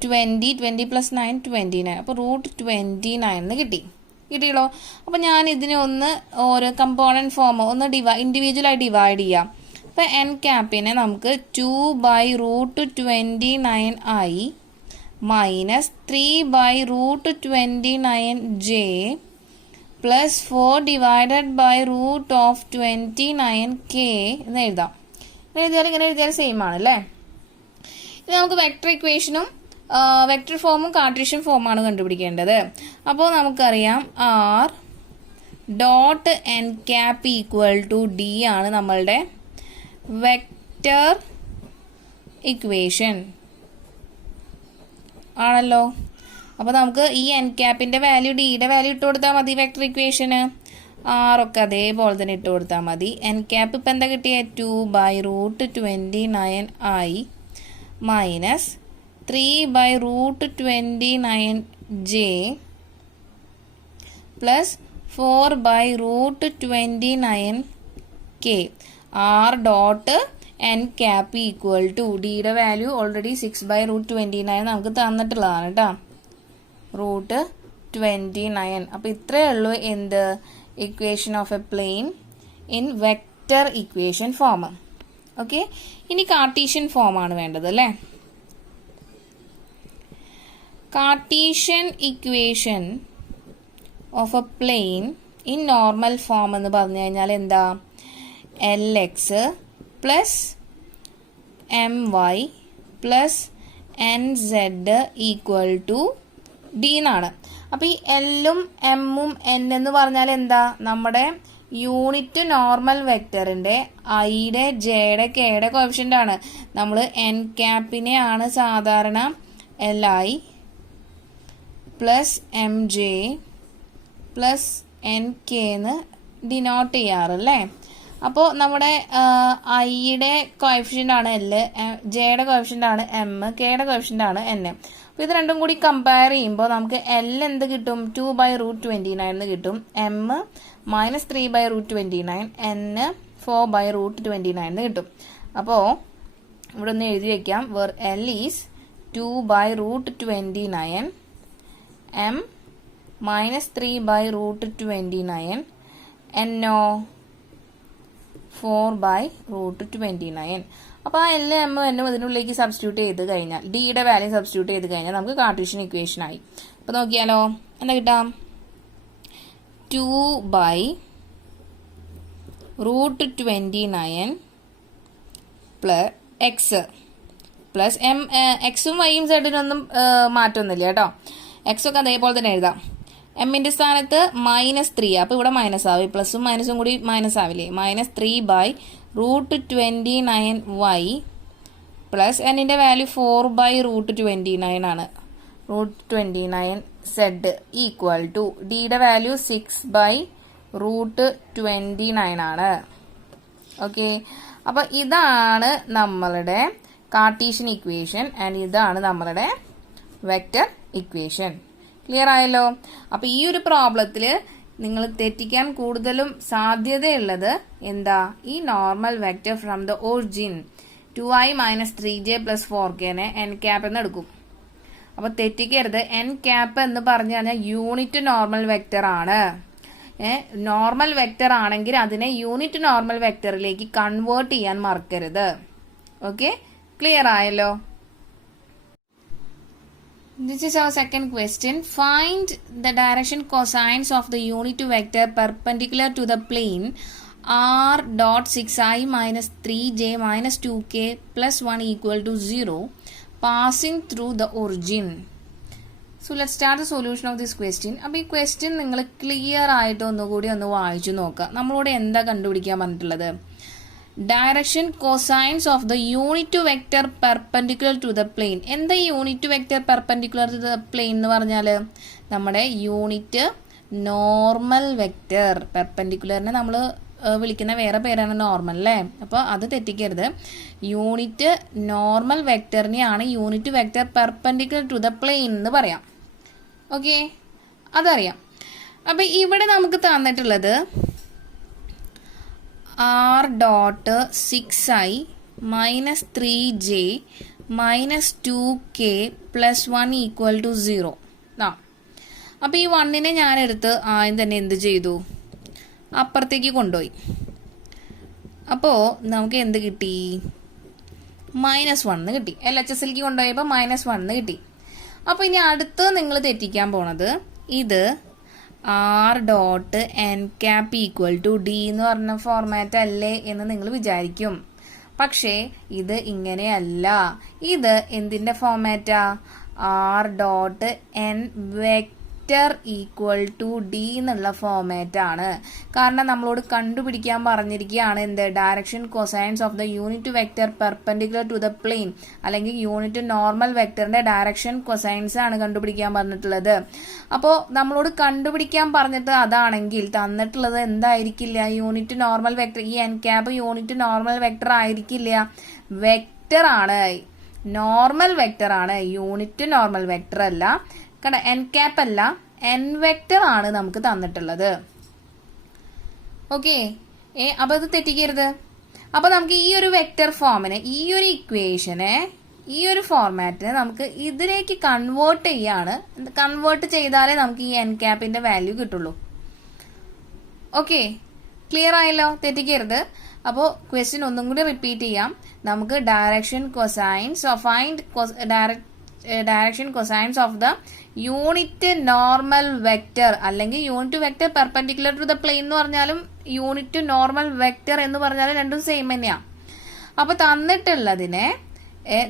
20 plus 9 29. അപ്പോൾ റൂട്ട് 29 എന്ന് കിട്ടിയല്ലോ. അപ്പോൾ ഞാൻ ഇതിനെ ഒന്ന് ഓരോ കമ്പോണൻറ്റ് ഫോം ഒന്ന് ഇൻഡിവിജ്വലായി ഡിവൈഡ് ചെയ്യാം. അപ്പോൾ എൻ ക്യാപ്പിനെ നമുക്ക് 2/√29i minus 3/√29j plus 4 divided by root of 29k എന്ന് എഴുതാം. ഇങ്ങനെ എഴുതിയാൽ സെയിം ആണ് അല്ലേ? ഇത് നമുക്ക് വെക്ടർ ഇക്വേഷനും വെക്ടർ ഫോമും കാർട്ടീഷ്യൻ ഫോമാണ് കണ്ടുപിടിക്കേണ്ടത്. അപ്പോൾ നമുക്കറിയാം R dot N cap equal to D ആണ് നമ്മളുടെ വെക്ടർ ഇക്വേഷൻ ആണല്ലോ. അപ്പോൾ നമുക്ക് ഈ എൻ ക്യാപ്പിൻ്റെ വാല്യൂ ഡിയുടെ വാല്യൂ ഇട്ട് കൊടുത്താൽ മതി. വെക്ടർ ഇക്വേഷന് ആറൊക്കെ അതേപോലെ തന്നെ ഇട്ട് കൊടുത്താൽ മതി. എൻ ക്യാപ്പ് ഇപ്പം എന്താ കിട്ടിയത്? 2/√29i minus 3/√29j plus 4/√29k. R dot N cap equal to ഡിയുടെ വാല്യൂ ഓൾറെഡി 6/√29 നമുക്ക് തന്നിട്ടുള്ളതാണ് കേട്ടോ, √29. അപ്പോൾ ഇത്രയേ ഉള്ളൂ എന്ത് equation of a plane in vector equation form. Okay, ഇനി കാർട്ടീഷ്യൻ ഫോം ആണ് വേണ്ടത് അല്ലേ? Cartesian equation of a plane in normal form എന്ന് പറഞ്ഞു കഴിഞ്ഞാൽ എന്താ? LX plus MY plus NZ equal to D എന്നാണ്. അപ്പോൾ ഈ എല്ലും എമ്മും എൻ എന്ന് പറഞ്ഞാൽ എന്താ? നമ്മുടെ യൂണിറ്റ് നോർമൽ വെക്ടറിൻ്റെ ഐയുടെ ജെയുടെ കെയുടെ കോഎഫിഷ്യൻ്റ് ആണ്. നമ്മൾ എൻ ക്യാപ്പിനെ ആണ് സാധാരണ LI plus MJ plus NK എന്ന് ഡിനോട്ട് ചെയ്യാറല്ലേ? അപ്പോൾ നമ്മുടെ ഐയുടെ കോഎഫിഷ്യൻ്റ് ആണ് L, ജെയുടെ കോഎഫിഷ്യൻ്റ് ആണ് M, കെയുടെ കോഎഫിഷ്യൻ്റ് ആണ് N. അപ്പോൾ ഇത് രണ്ടും കൂടി കമ്പയർ ചെയ്യുമ്പോൾ നമുക്ക് L എന്ത് കിട്ടും? 2/√29 എന്ന് കിട്ടും. M -3/√29, N 4/√29 എന്ന് കിട്ടും. അപ്പോൾ ഇവിടെ ഒന്ന് എഴുതി വയ്ക്കാം. Where L is 2/√29, M -3/√29, N 4/√29. അപ്പോൾ ആ L M N ഇതിനുള്ളിലേക്ക് സബ്സ്റ്റിറ്റ്യൂട്ട് ചെയ്ത് കഴിഞ്ഞാൽ ഡിയുടെ വാല്യൂ സബ്സ്റ്റിറ്റ്യൂട്ട് ചെയ്ത് കഴിഞ്ഞാൽ നമുക്ക് കാർട്ടീഷ്യൻ ഇക്വേഷൻ ആയി. അപ്പോൾ നോക്കിയാലോ എന്താ കിട്ടാം? 2/√29 പ്ലസ് എക്സ് പ്ലസ് എക്സും വൈയും സെഡിനൊന്നും മാറ്റമൊന്നുമില്ല കേട്ടോ. എക്സൊക്കെ അതേപോലെ തന്നെ എഴുതാം. എമ്മിൻ്റെ സ്ഥാനത്ത് -3, അപ്പോൾ ഇവിടെ മൈനസ് ആവും. പ്ലസും മൈനസും കൂടി മൈനസ് ആവില്ലേ? -3/√29y പ്ലസ് എന്നിൻ്റെ വാല്യൂ 4/√29 ആണ്. √29z ഈക്വൽ ടു ഡിയുടെ വാല്യൂ 6/√29 ആണ്. ഓക്കെ, അപ്പോൾ ഇതാണ് നമ്മളുടെ കാർട്ടീഷ്യൻ ഇക്വേഷൻ ആൻഡ് ഇതാണ് നമ്മളുടെ വെക്റ്റർ ഇക്വേഷൻ. ക്ലിയർ ആയല്ലോ? അപ്പോൾ ഈ ഒരു പ്രോബ്ലത്തിൽ നിങ്ങൾ തെറ്റിക്കാൻ കൂടുതലും സാധ്യതയുള്ളത് എന്താ? ഈ normal vector from the origin 2i - 3j + 4k N cap എന്ന് എടുക്കും. അപ്പോൾ തെറ്റിക്കരുത്. എൻ ക്യാപ്പ് എന്ന് പറഞ്ഞു കഴിഞ്ഞാൽ യൂണിറ്റ് നോർമൽ വെക്റ്റർ ആണ്. നോർമൽ വെക്റ്റർ ആണെങ്കിൽ അതിനെ യൂണിറ്റ് നോർമൽ വെക്റ്ററിലേക്ക് കൺവേർട്ട് ചെയ്യാൻ മറക്കരുത്. ഓക്കെ, ക്ലിയർ ആയല്ലോ? This is our second question. Find the direction cosines of the unit vector perpendicular to the plane r dot 6i - 3j - 2k + 1 equal to 0 passing through the origin. So let start the solution of this question. അപ്പോൾ ഈ question നിങ്ങൾ clear ആയിട്ട് ഒന്നുകൂടി ഒന്ന് വായിച്ചു നോക്കുക. നമ്മളോട് എന്താ കണ്ടുപിടിക്കാൻ പറഞ്ഞിട്ടുള്ളത്? Direction cosines of the unit vector perpendicular to the plane. എന്താ ഈ unit vector perpendicular to the plane എന്ന് പറഞ്ഞാൽ നമ്മുടെ യൂണിറ്റ് നോർമൽ വെക്റ്റർ. പെർപെൻഡിക്കുലറിനെ നമ്മൾ വിളിക്കുന്ന വേറെ പേരാണ് നോർമൽ അല്ലേ? അപ്പോൾ അത് തെറ്റിക്കരുത്. യൂണിറ്റ് നോർമൽ വെക്റ്ററിനെയാണ് unit vector perpendicular to the plane എന്ന് പറയാം. ഓക്കെ, അതറിയാം. അപ്പം ഇവിടെ നമുക്ക് തന്നിട്ടുള്ളത് r dot 6i minus 3j minus 2k plus 1 equal to 0. അപ്പോൾ ഈ 1നെ ഞാൻ എടുത്ത് ആദ്യം തന്നെ എന്ത് ചെയ്തു? അപ്പുറത്തേക്ക് കൊണ്ടുപോയി. അപ്പോൾ നമുക്ക് എന്ത് കിട്ടി? -1 കിട്ടി. LHSലേക്ക് കൊണ്ടുപോയപ്പോൾ -1 കിട്ടി. അപ്പോൾ ഇനി അടുത്ത് നിങ്ങൾ തെറ്റിക്കാൻ പോണത് ഇത് r dot n cap equal to d എന്ന് പറഞ്ഞ ഫോർമാറ്റ് അല്ലേ എന്ന് നിങ്ങൾ വിചാരിക്കും. പക്ഷേ ഇത് ഇങ്ങനെയല്ല. ഇത് എന്തിൻ്റെ ഫോർമാറ്റാ? r dot n vector equal to d എന്നുള്ള ഫോർമാറ്റ് ആണ്. കാരണം നമ്മളോട് കണ്ടുപിടിക്കാൻ പറഞ്ഞിരിക്കുകയാണ് എന്ത്? Direction cosines of the unit vector perpendicular to the plane, അല്ലെങ്കിൽ യൂണിറ്റ് നോർമൽ വെക്റ്ററിന്റെ ഡയറക്ഷൻ കൊസൈൻസ് ആണ് കണ്ടുപിടിക്കാൻ പറഞ്ഞിട്ടുള്ളത്. അപ്പോൾ നമ്മളോട് കണ്ടുപിടിക്കാൻ പറഞ്ഞിട്ട് അതാണെങ്കിൽ തന്നിട്ടുള്ളത് എന്തായിരിക്കില്ല? Unit normal vector. ഈ N cap unit normal vector ആയിരിക്കില്ല, വെക്റ്റർ ആണ്, നോർമൽ വെക്റ്റർ ആണ്, യൂണിറ്റ് നോർമൽ വെക്റ്റർ അല്ല. കാരണം എൻ ക്യാപ് അല്ല, എൻ വെക്റ്റർ ആണ് നമുക്ക് തന്നിട്ടുള്ളത്. ഓക്കെ, അപ്പൊ ഇത് തെറ്റിക്കരുത്. അപ്പൊ നമുക്ക് ഈ ഒരു വെക്റ്റർ ഫോമിനെ, ഈ ഒരു ഇക്വേഷനെ, ഈ ഒരു ഫോർമാറ്റിനെ നമുക്ക് ഇതിലേക്ക് കൺവേർട്ട് ചെയ്യാണ്. കൺവേർട്ട് ചെയ്താലേ നമുക്ക് ഈ എൻ ക്യാപ്പിന്റെ വാല്യൂ കിട്ടുള്ളൂ. ഓക്കെ, ക്ലിയർ ആയല്ലോ? തെറ്റിക്കരുത്. അപ്പോൾ ക്വസ്റ്റ്യൻ ഒന്നും കൂടി റിപ്പീറ്റ് ചെയ്യാം. നമുക്ക് direction cosines of the unit normal vector, അല്ലെങ്കിൽ unit vector perpendicular to the plane എന്ന് പറഞ്ഞാലും യൂണിറ്റ് നോർമൽ വെക്റ്റർ എന്ന് പറഞ്ഞാലും രണ്ടും സെയിം തന്നെയാണ്. അപ്പൊ തന്നിട്ടുള്ളതിനെ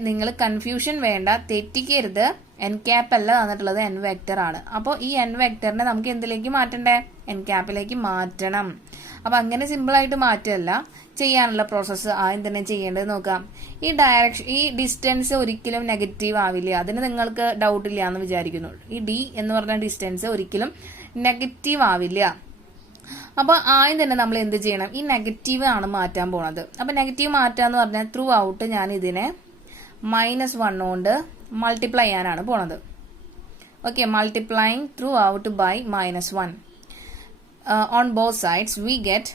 നിങ്ങൾ കൺഫ്യൂഷൻ വേണ്ട, തെറ്റിക്കരുത്. എൻ ക്യാപ്പ് അല്ല തന്നിട്ടുള്ളത്, എൻ വെക്റ്റർ ആണ്. അപ്പോൾ ഈ എൻ വെക്റ്ററിനെ നമുക്ക് എന്തിലേക്ക് മാറ്റണ്ടേ? എൻ ക്യാപ്പിലേക്ക് മാറ്റണം. അപ്പൊ അങ്ങനെ സിമ്പിൾ ആയിട്ട് മാറ്റമല്ല, ചെയ്യാനുള്ള പ്രോസസ്സ് ആദ്യം തന്നെ ചെയ്യേണ്ടത് നോക്കാം. ഈ ഡിസ്റ്റൻസ് ഒരിക്കലും നെഗറ്റീവ് ആവില്ല. അതിന് നിങ്ങൾക്ക് ഡൗട്ട് ഇല്ല എന്ന് വിചാരിക്കുന്നു. ഈ d എന്ന് പറഞ്ഞ ഡിസ്റ്റൻസ് ഒരിക്കലും നെഗറ്റീവ് ആവില്ല. അപ്പൊ ആദ്യം തന്നെ നമ്മൾ എന്ത് ചെയ്യണം? ഈ നെഗറ്റീവ് ആണ് മാറ്റാൻ പോണത്. അപ്പൊ നെഗറ്റീവ് മാറ്റാന്ന് പറഞ്ഞാൽ ത്രൂ ഔട്ട് ഞാൻ ഇതിനെ -1 കൊണ്ട് മൾട്ടിപ്ലൈ ചെയ്യാനാണ് പോണത്. Okay, multiplying throughout by -1. On both sides we get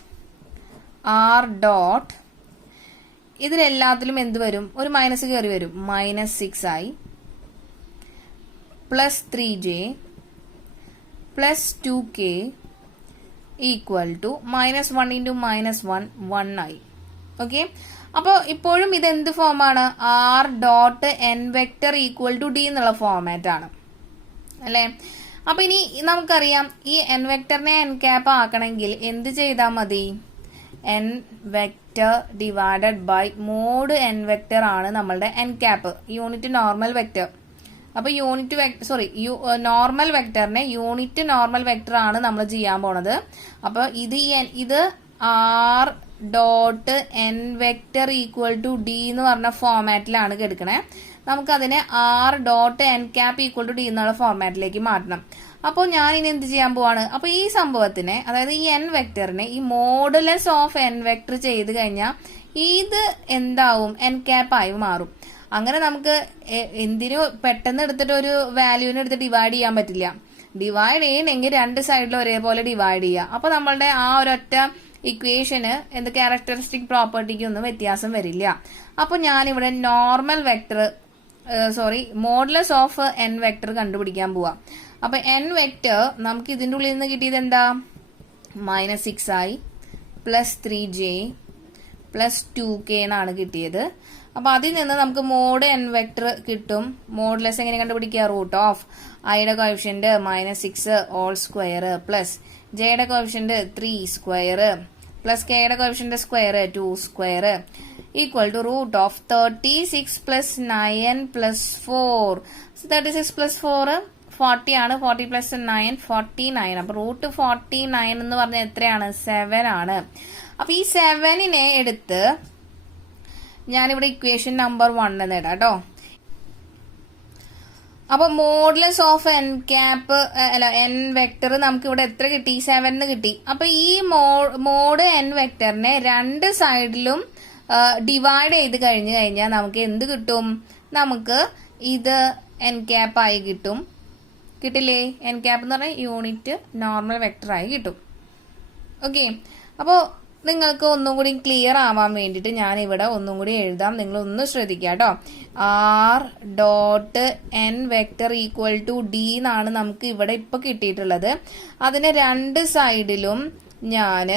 r dot, ഇതിലെല്ലാത്തിലും എന്ത് വരും? ഒരു മൈനസ് കയറി വരും. -6i plus 3j plus 2k equal to -1 into -1 1i. Okay, അപ്പോൾ ഇപ്പോഴും ഇത് എന്ത് ഫോമാണ്? r dot n vector equal to d എന്നുള്ള ഫോർമാറ്റ് ആണ് അല്ലേ? അപ്പൊ ഇനി നമുക്കറിയാം ഈ എൻ വെക്റ്ററിനെ എൻ ക്യാപ്പ് ആക്കണമെങ്കിൽ എന്ത് ചെയ്താൽ മതി? N vector divided by mod N vector ആണ് നമ്മളുടെ N cap, unit normal vector. അപ്പൊ നോർമൽ വെക്റ്ററിനെ യൂണിറ്റ് നോർമൽ വെക്റ്റർ ആണ് നമ്മൾ ചെയ്യാൻ പോണത്. അപ്പൊ ഇത് R dot N vector equal to D എന്ന് പറഞ്ഞ ഫോർമാറ്റിലാണ് കിടക്കണേ. നമുക്കതിനെ R dot N cap equal to D എന്നുള്ള ഫോർമാറ്റിലേക്ക് മാറ്റണം. അപ്പോൾ ഞാൻ ഇനി എന്ത് ചെയ്യാൻ പോവാണ്? അപ്പൊ ഈ സംഭവത്തിനെ, അതായത് ഈ എൻ വെക്ടറിനെ ഈ മോഡുലസ് ഓഫ് എൻ വെക്ടർ ചെയ്ത് കഴിഞ്ഞാൽ ഇത് എന്താവും? എൻ ക്യാപ്പ് ആയി മാറും. അങ്ങനെ നമുക്ക് എന്തിനു പെട്ടെന്ന് എടുത്തിട്ട് ഒരു വാല്യൂവിനെ എടുത്ത് ഡിവൈഡ് ചെയ്യാൻ പറ്റില്ല. ഡിവൈഡ് ചെയ്യണമെങ്കിൽ രണ്ട് സൈഡിലും ഒരേപോലെ ഡിവൈഡ് ചെയ്യുക. അപ്പൊ നമ്മളുടെ ആ ഒരൊറ്റ ഇക്വേഷന് എന്ത് ക്യാരക്ടറിസ്റ്റിക് പ്രോപ്പർട്ടിക്ക് ഒന്നും വ്യത്യാസം വരില്ല. അപ്പൊ ഞാനിവിടെ normal vector modulus of N vector കണ്ടുപിടിക്കാൻ പോവാ. അപ്പൊ എൻ വെക്ടർ നമുക്ക് ഇതിന്റെ ഉള്ളിൽ നിന്ന് കിട്ടിയത് എന്താ? -6i plus 3j plus 2k എന്നാണ് കിട്ടിയത്. അപ്പൊ അതിൽ നിന്ന് നമുക്ക് മോഡ് എൻ വെക്ടർ കിട്ടും. മോഡുലസ് എങ്ങനെ കണ്ടുപിടിക്കുക? റൂട്ട് ഓഫ് ഐയുടെ കോഎഫിഷ്യന്റ് -6 ഓൾ സ്ക്വയർ പ്ലസ് ജെയുടെ കോഎഫിഷ്യന്റ് 3 സ്ക്വയർ പ്ലസ് കെയുടെ coefficient square 2 square equal to root of 36 plus 9 plus 4. So 36 plus 4 40 ആണ്. 40 plus 9 49. അപ്പൊ റൂട്ട് 49 എന്ന് പറഞ്ഞാൽ എത്രയാണ്? 7 ആണ്. അപ്പൊ ഈ 7നെ എടുത്ത് ഞാനിവിടെ ഇക്വേഷൻ നമ്പർ 1 എന്ന് ഇടാം കേട്ടോ. അപ്പൊ മോഡുലസ് ഓഫ് എൻ ക്യാപ്പ് അല്ല എൻ വെക്ടർ നമുക്ക് ഇവിടെ എത്ര കിട്ടി? 7 കിട്ടി. അപ്പൊ ഈ മോഡ് എൻ വെക്ടറിനെ രണ്ട് സൈഡിലും ഡിവൈഡ് ചെയ്ത് കഴിഞ്ഞാൽ നമുക്ക് എന്ത് കിട്ടും? നമുക്ക് ഇത് എൻ ക്യാപ്പ് ആയി കിട്ടും. കിട്ടില്ലേ? എൻ ക്യാപ്പ് എന്ന് പറഞ്ഞാൽ യൂണിറ്റ് നോർമൽ വെക്ടർ ആയി കിട്ടും. ഓക്കെ, അപ്പോൾ നിങ്ങൾക്ക് ഒന്നും കൂടി ക്ലിയർ ആവാൻ വേണ്ടിയിട്ട് ഞാൻ ഇവിടെ ഒന്നും കൂടി എഴുതാം. നിങ്ങൾ ഒന്ന് ശ്രദ്ധിക്കുക കേട്ടോ. R dot N vector equal to D എന്നാണ് നമുക്ക് ഇവിടെ ഇപ്പൊ കിട്ടിയിട്ടുള്ളത്. അതിന് രണ്ട് സൈഡിലും ഞാൻ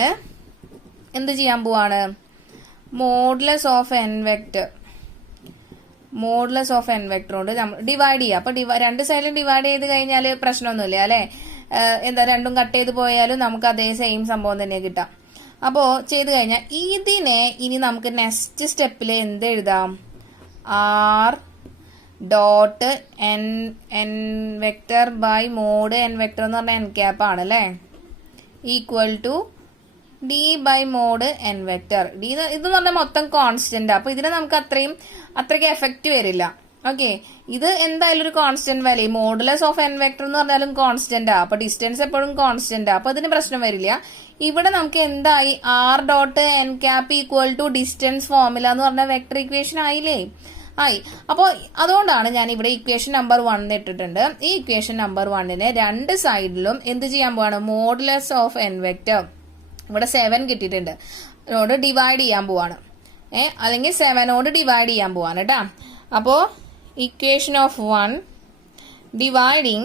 എന്ത് ചെയ്യാൻ പോവാണ്? മോഡുലസ് ഓഫ് എൻ വെക്ടർ കൊണ്ട് നമ്മൾ ഡിവൈഡ് ചെയ്യുക. അപ്പൊ രണ്ട് സൈഡിലും ഡിവൈഡ് ചെയ്ത് കഴിഞ്ഞാൽ പ്രശ്നമൊന്നുമില്ല അല്ലെ. എന്താ രണ്ടും കട്ട് ചെയ്ത് പോയാലും നമുക്ക് അതേ സെയിം സംഭവം തന്നെ കിട്ടാം. അപ്പോ ചെയ്ത് കഴിഞ്ഞാൽ ഇതിനെ ഇനി നമുക്ക് നെക്സ്റ്റ് സ്റ്റെപ്പിൽ എന്ത് എഴുതാം? R dot N vector by mod N vector എന്ന് പറഞ്ഞാൽ എൻ ക്യാപ്പ് ആണ് അല്ലേ, equal to D by mod N vector. D ഇതെന്ന് പറഞ്ഞാൽ മൊത്തം കോൺസ്റ്റന്റ്. അപ്പൊ ഇതിനെ നമുക്ക് അത്രയ്ക്ക് എഫക്റ്റ് വരില്ല. ഓക്കെ, ഇത് എന്തായാലും ഒരു constant value. Modulus of N vector എന്ന് പറഞ്ഞാലും കോൺസ്റ്റന്റാ. അപ്പൊ ഡിസ്റ്റൻസ് എപ്പോഴും കോൺസ്റ്റന്റാ. അപ്പൊ അതിന് പ്രശ്നം വരില്ല. ഇവിടെ നമുക്ക് എന്തായി? R dot N cap equal to distance formula എന്ന് പറഞ്ഞ വെക്ടർ ഇക്വേഷൻ ആയില്ലേ? ആയി. അപ്പോൾ അതുകൊണ്ടാണ് ഞാൻ ഇവിടെ ഇക്വേഷൻ നമ്പർ 1 ഇട്ടിട്ടുണ്ട്. ഈ ഇക്വേഷൻ നമ്പർ 1നെ രണ്ട് സൈഡിലും എന്ത് ചെയ്യാൻ പോവാണ്? മോഡുലസ് ഓഫ് എൻ വെക്ടർ ഇവിടെ 7 കിട്ടിയിട്ടുണ്ട് നോട് ഡിവൈഡ് ചെയ്യാൻ പോവാണ്. അല്ലെങ്കിൽ 7 ഡിവൈഡ് ചെയ്യാൻ പോവാണ് കേട്ടാ. അപ്പോ equation of 1 dividing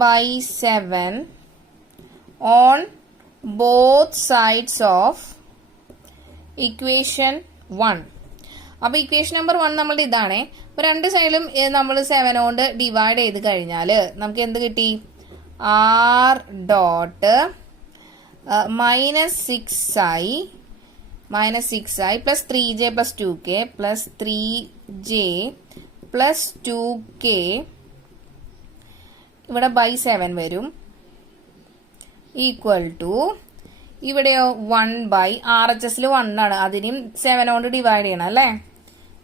by 7 on both sides of equation 1. അപ്പൊ ഇക്വേഷൻ നമ്പർ 1 നമ്മളുടെ ഇതാണ്. അപ്പൊ രണ്ട് സൈഡിലും നമ്മൾ 7 കൊണ്ട് ഡിവൈഡ് ചെയ്ത് കഴിഞ്ഞാല് നമുക്ക് എന്ത് കിട്ടി? R dot -6i plus 3j plus 2k plus 3j plus 2k ഇവിടെ by 7 വരും ഈക്വൽ ടു ഇവിടെയോ 1 by RHSൽ 1 ആണ്. അതിനും 7 കൊണ്ട് ഡിവൈഡ് ചെയ്യണം അല്ലേ?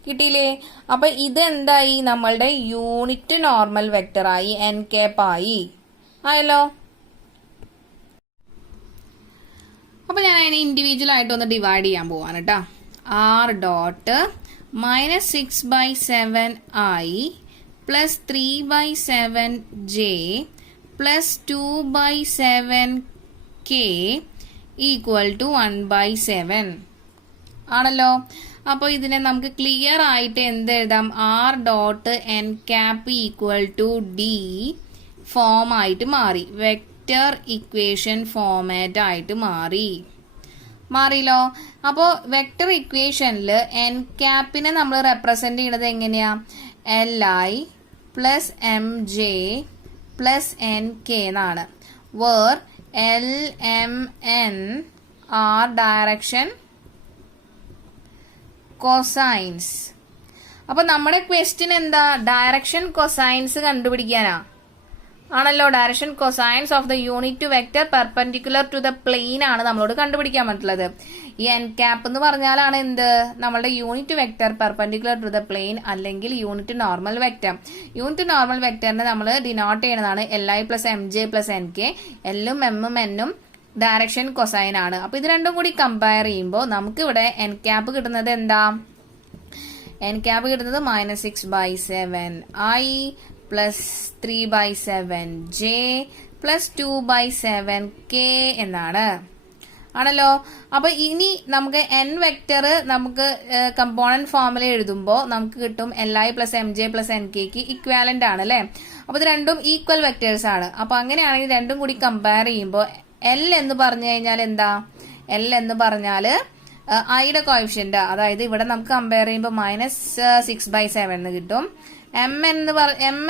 കിട്ടിയില്ലേ? അപ്പൊ ഇത് എന്തായി? നമ്മളുടെ യൂണിറ്റ് നോർമൽ വെക്ടർ ആയി, എൻ ക്യാപ്പ് ആയല്ലോ. അപ്പൊ ഞാൻ അതിനെ ഇൻഡിവിജ്വൽ ആയിട്ട് ഒന്ന് ഡിവൈഡ് ചെയ്യാൻ പോവാണ് കേട്ടോ. R dot -6/7i plus 3/7j plus 2/7k equal to 1/7 ആണല്ലോ. അപ്പൊ ഇതിനെ നമുക്ക് ക്ലിയർ ആയിട്ട് എന്ത് എഴുതാം? R dot N cap equal to D form ആയിട്ട് മാറി. വെക്ടർ ഇക്വേഷൻ ഫോമാറ്റ് ആയിട്ട് മാറിയല്ലോ. അപ്പോ വെക്ടർ ഇക്വേഷനിൽ എൻ ക്യാപ്പിനെ നമ്മൾ റെപ്രസെന്റ് ചെയ്യുന്നത് എങ്ങനെയാ? Li plus mj plus nk എന്നാണ്. Where Lmn are direction cosines. അപ്പൊ നമ്മുടെ ക്വസ്റ്റ്യൻ എന്താ? ഡയറക്ഷൻ കൊസൈൻസ് കണ്ടുപിടിക്കാനാ ആണല്ലോ. Direction cosines of the unit vector perpendicular to the plane ആണ് നമ്മളോട് കണ്ടുപിടിക്കാൻ പറ്റുള്ളത്. ഈ എൻ ക്യാപ്പ് എന്ന് പറഞ്ഞാലാണ് എന്ത്? നമ്മളുടെ unit vector perpendicular to the plane അല്ലെങ്കിൽ unit normal vector. Unit normal വെക്ടറിനെ നമ്മൾ ഡിനോട്ട് ചെയ്യുന്നതാണ് Li plus mj plus nk. എല്ലും എമ്മും എന്നും ഡയറക്ഷൻ കൊസൈൻ ആണ്. അപ്പൊ ഇത് രണ്ടും കൂടി കമ്പയർ ചെയ്യുമ്പോൾ നമുക്ക് ഇവിടെ എൻ ക്യാപ്പ് കിട്ടുന്നത് എന്താ? എൻ ക്യാപ്പ് കിട്ടുന്നത് -6/7i plus 3/7j plus 2/7k എന്നാണ് ആണല്ലോ. അപ്പൊ ഇനി നമുക്ക് എൻ വെക്ടർ നമുക്ക് കമ്പോണന്റ് ഫോമിൽ എഴുതുമ്പോൾ നമുക്ക് കിട്ടും Li plus mj plus nk equivalent ആണ് അല്ലെ. അപ്പൊ ഇത് രണ്ടും ഈക്വൽ വെക്ടേഴ്സ് ആണ്. അപ്പൊ അങ്ങനെയാണെങ്കിൽ രണ്ടും കൂടി കമ്പയർ ചെയ്യുമ്പോൾ L എന്ന് പറഞ്ഞു കഴിഞ്ഞാൽ എന്താ? L എന്ന് പറഞ്ഞാല് ഐയുടെ കോഎഫിഷ്യന്റ്, അതായത് ഇവിടെ നമുക്ക് കമ്പയർ ചെയ്യുമ്പോൾ -6/7 എന്ന് കിട്ടും. എം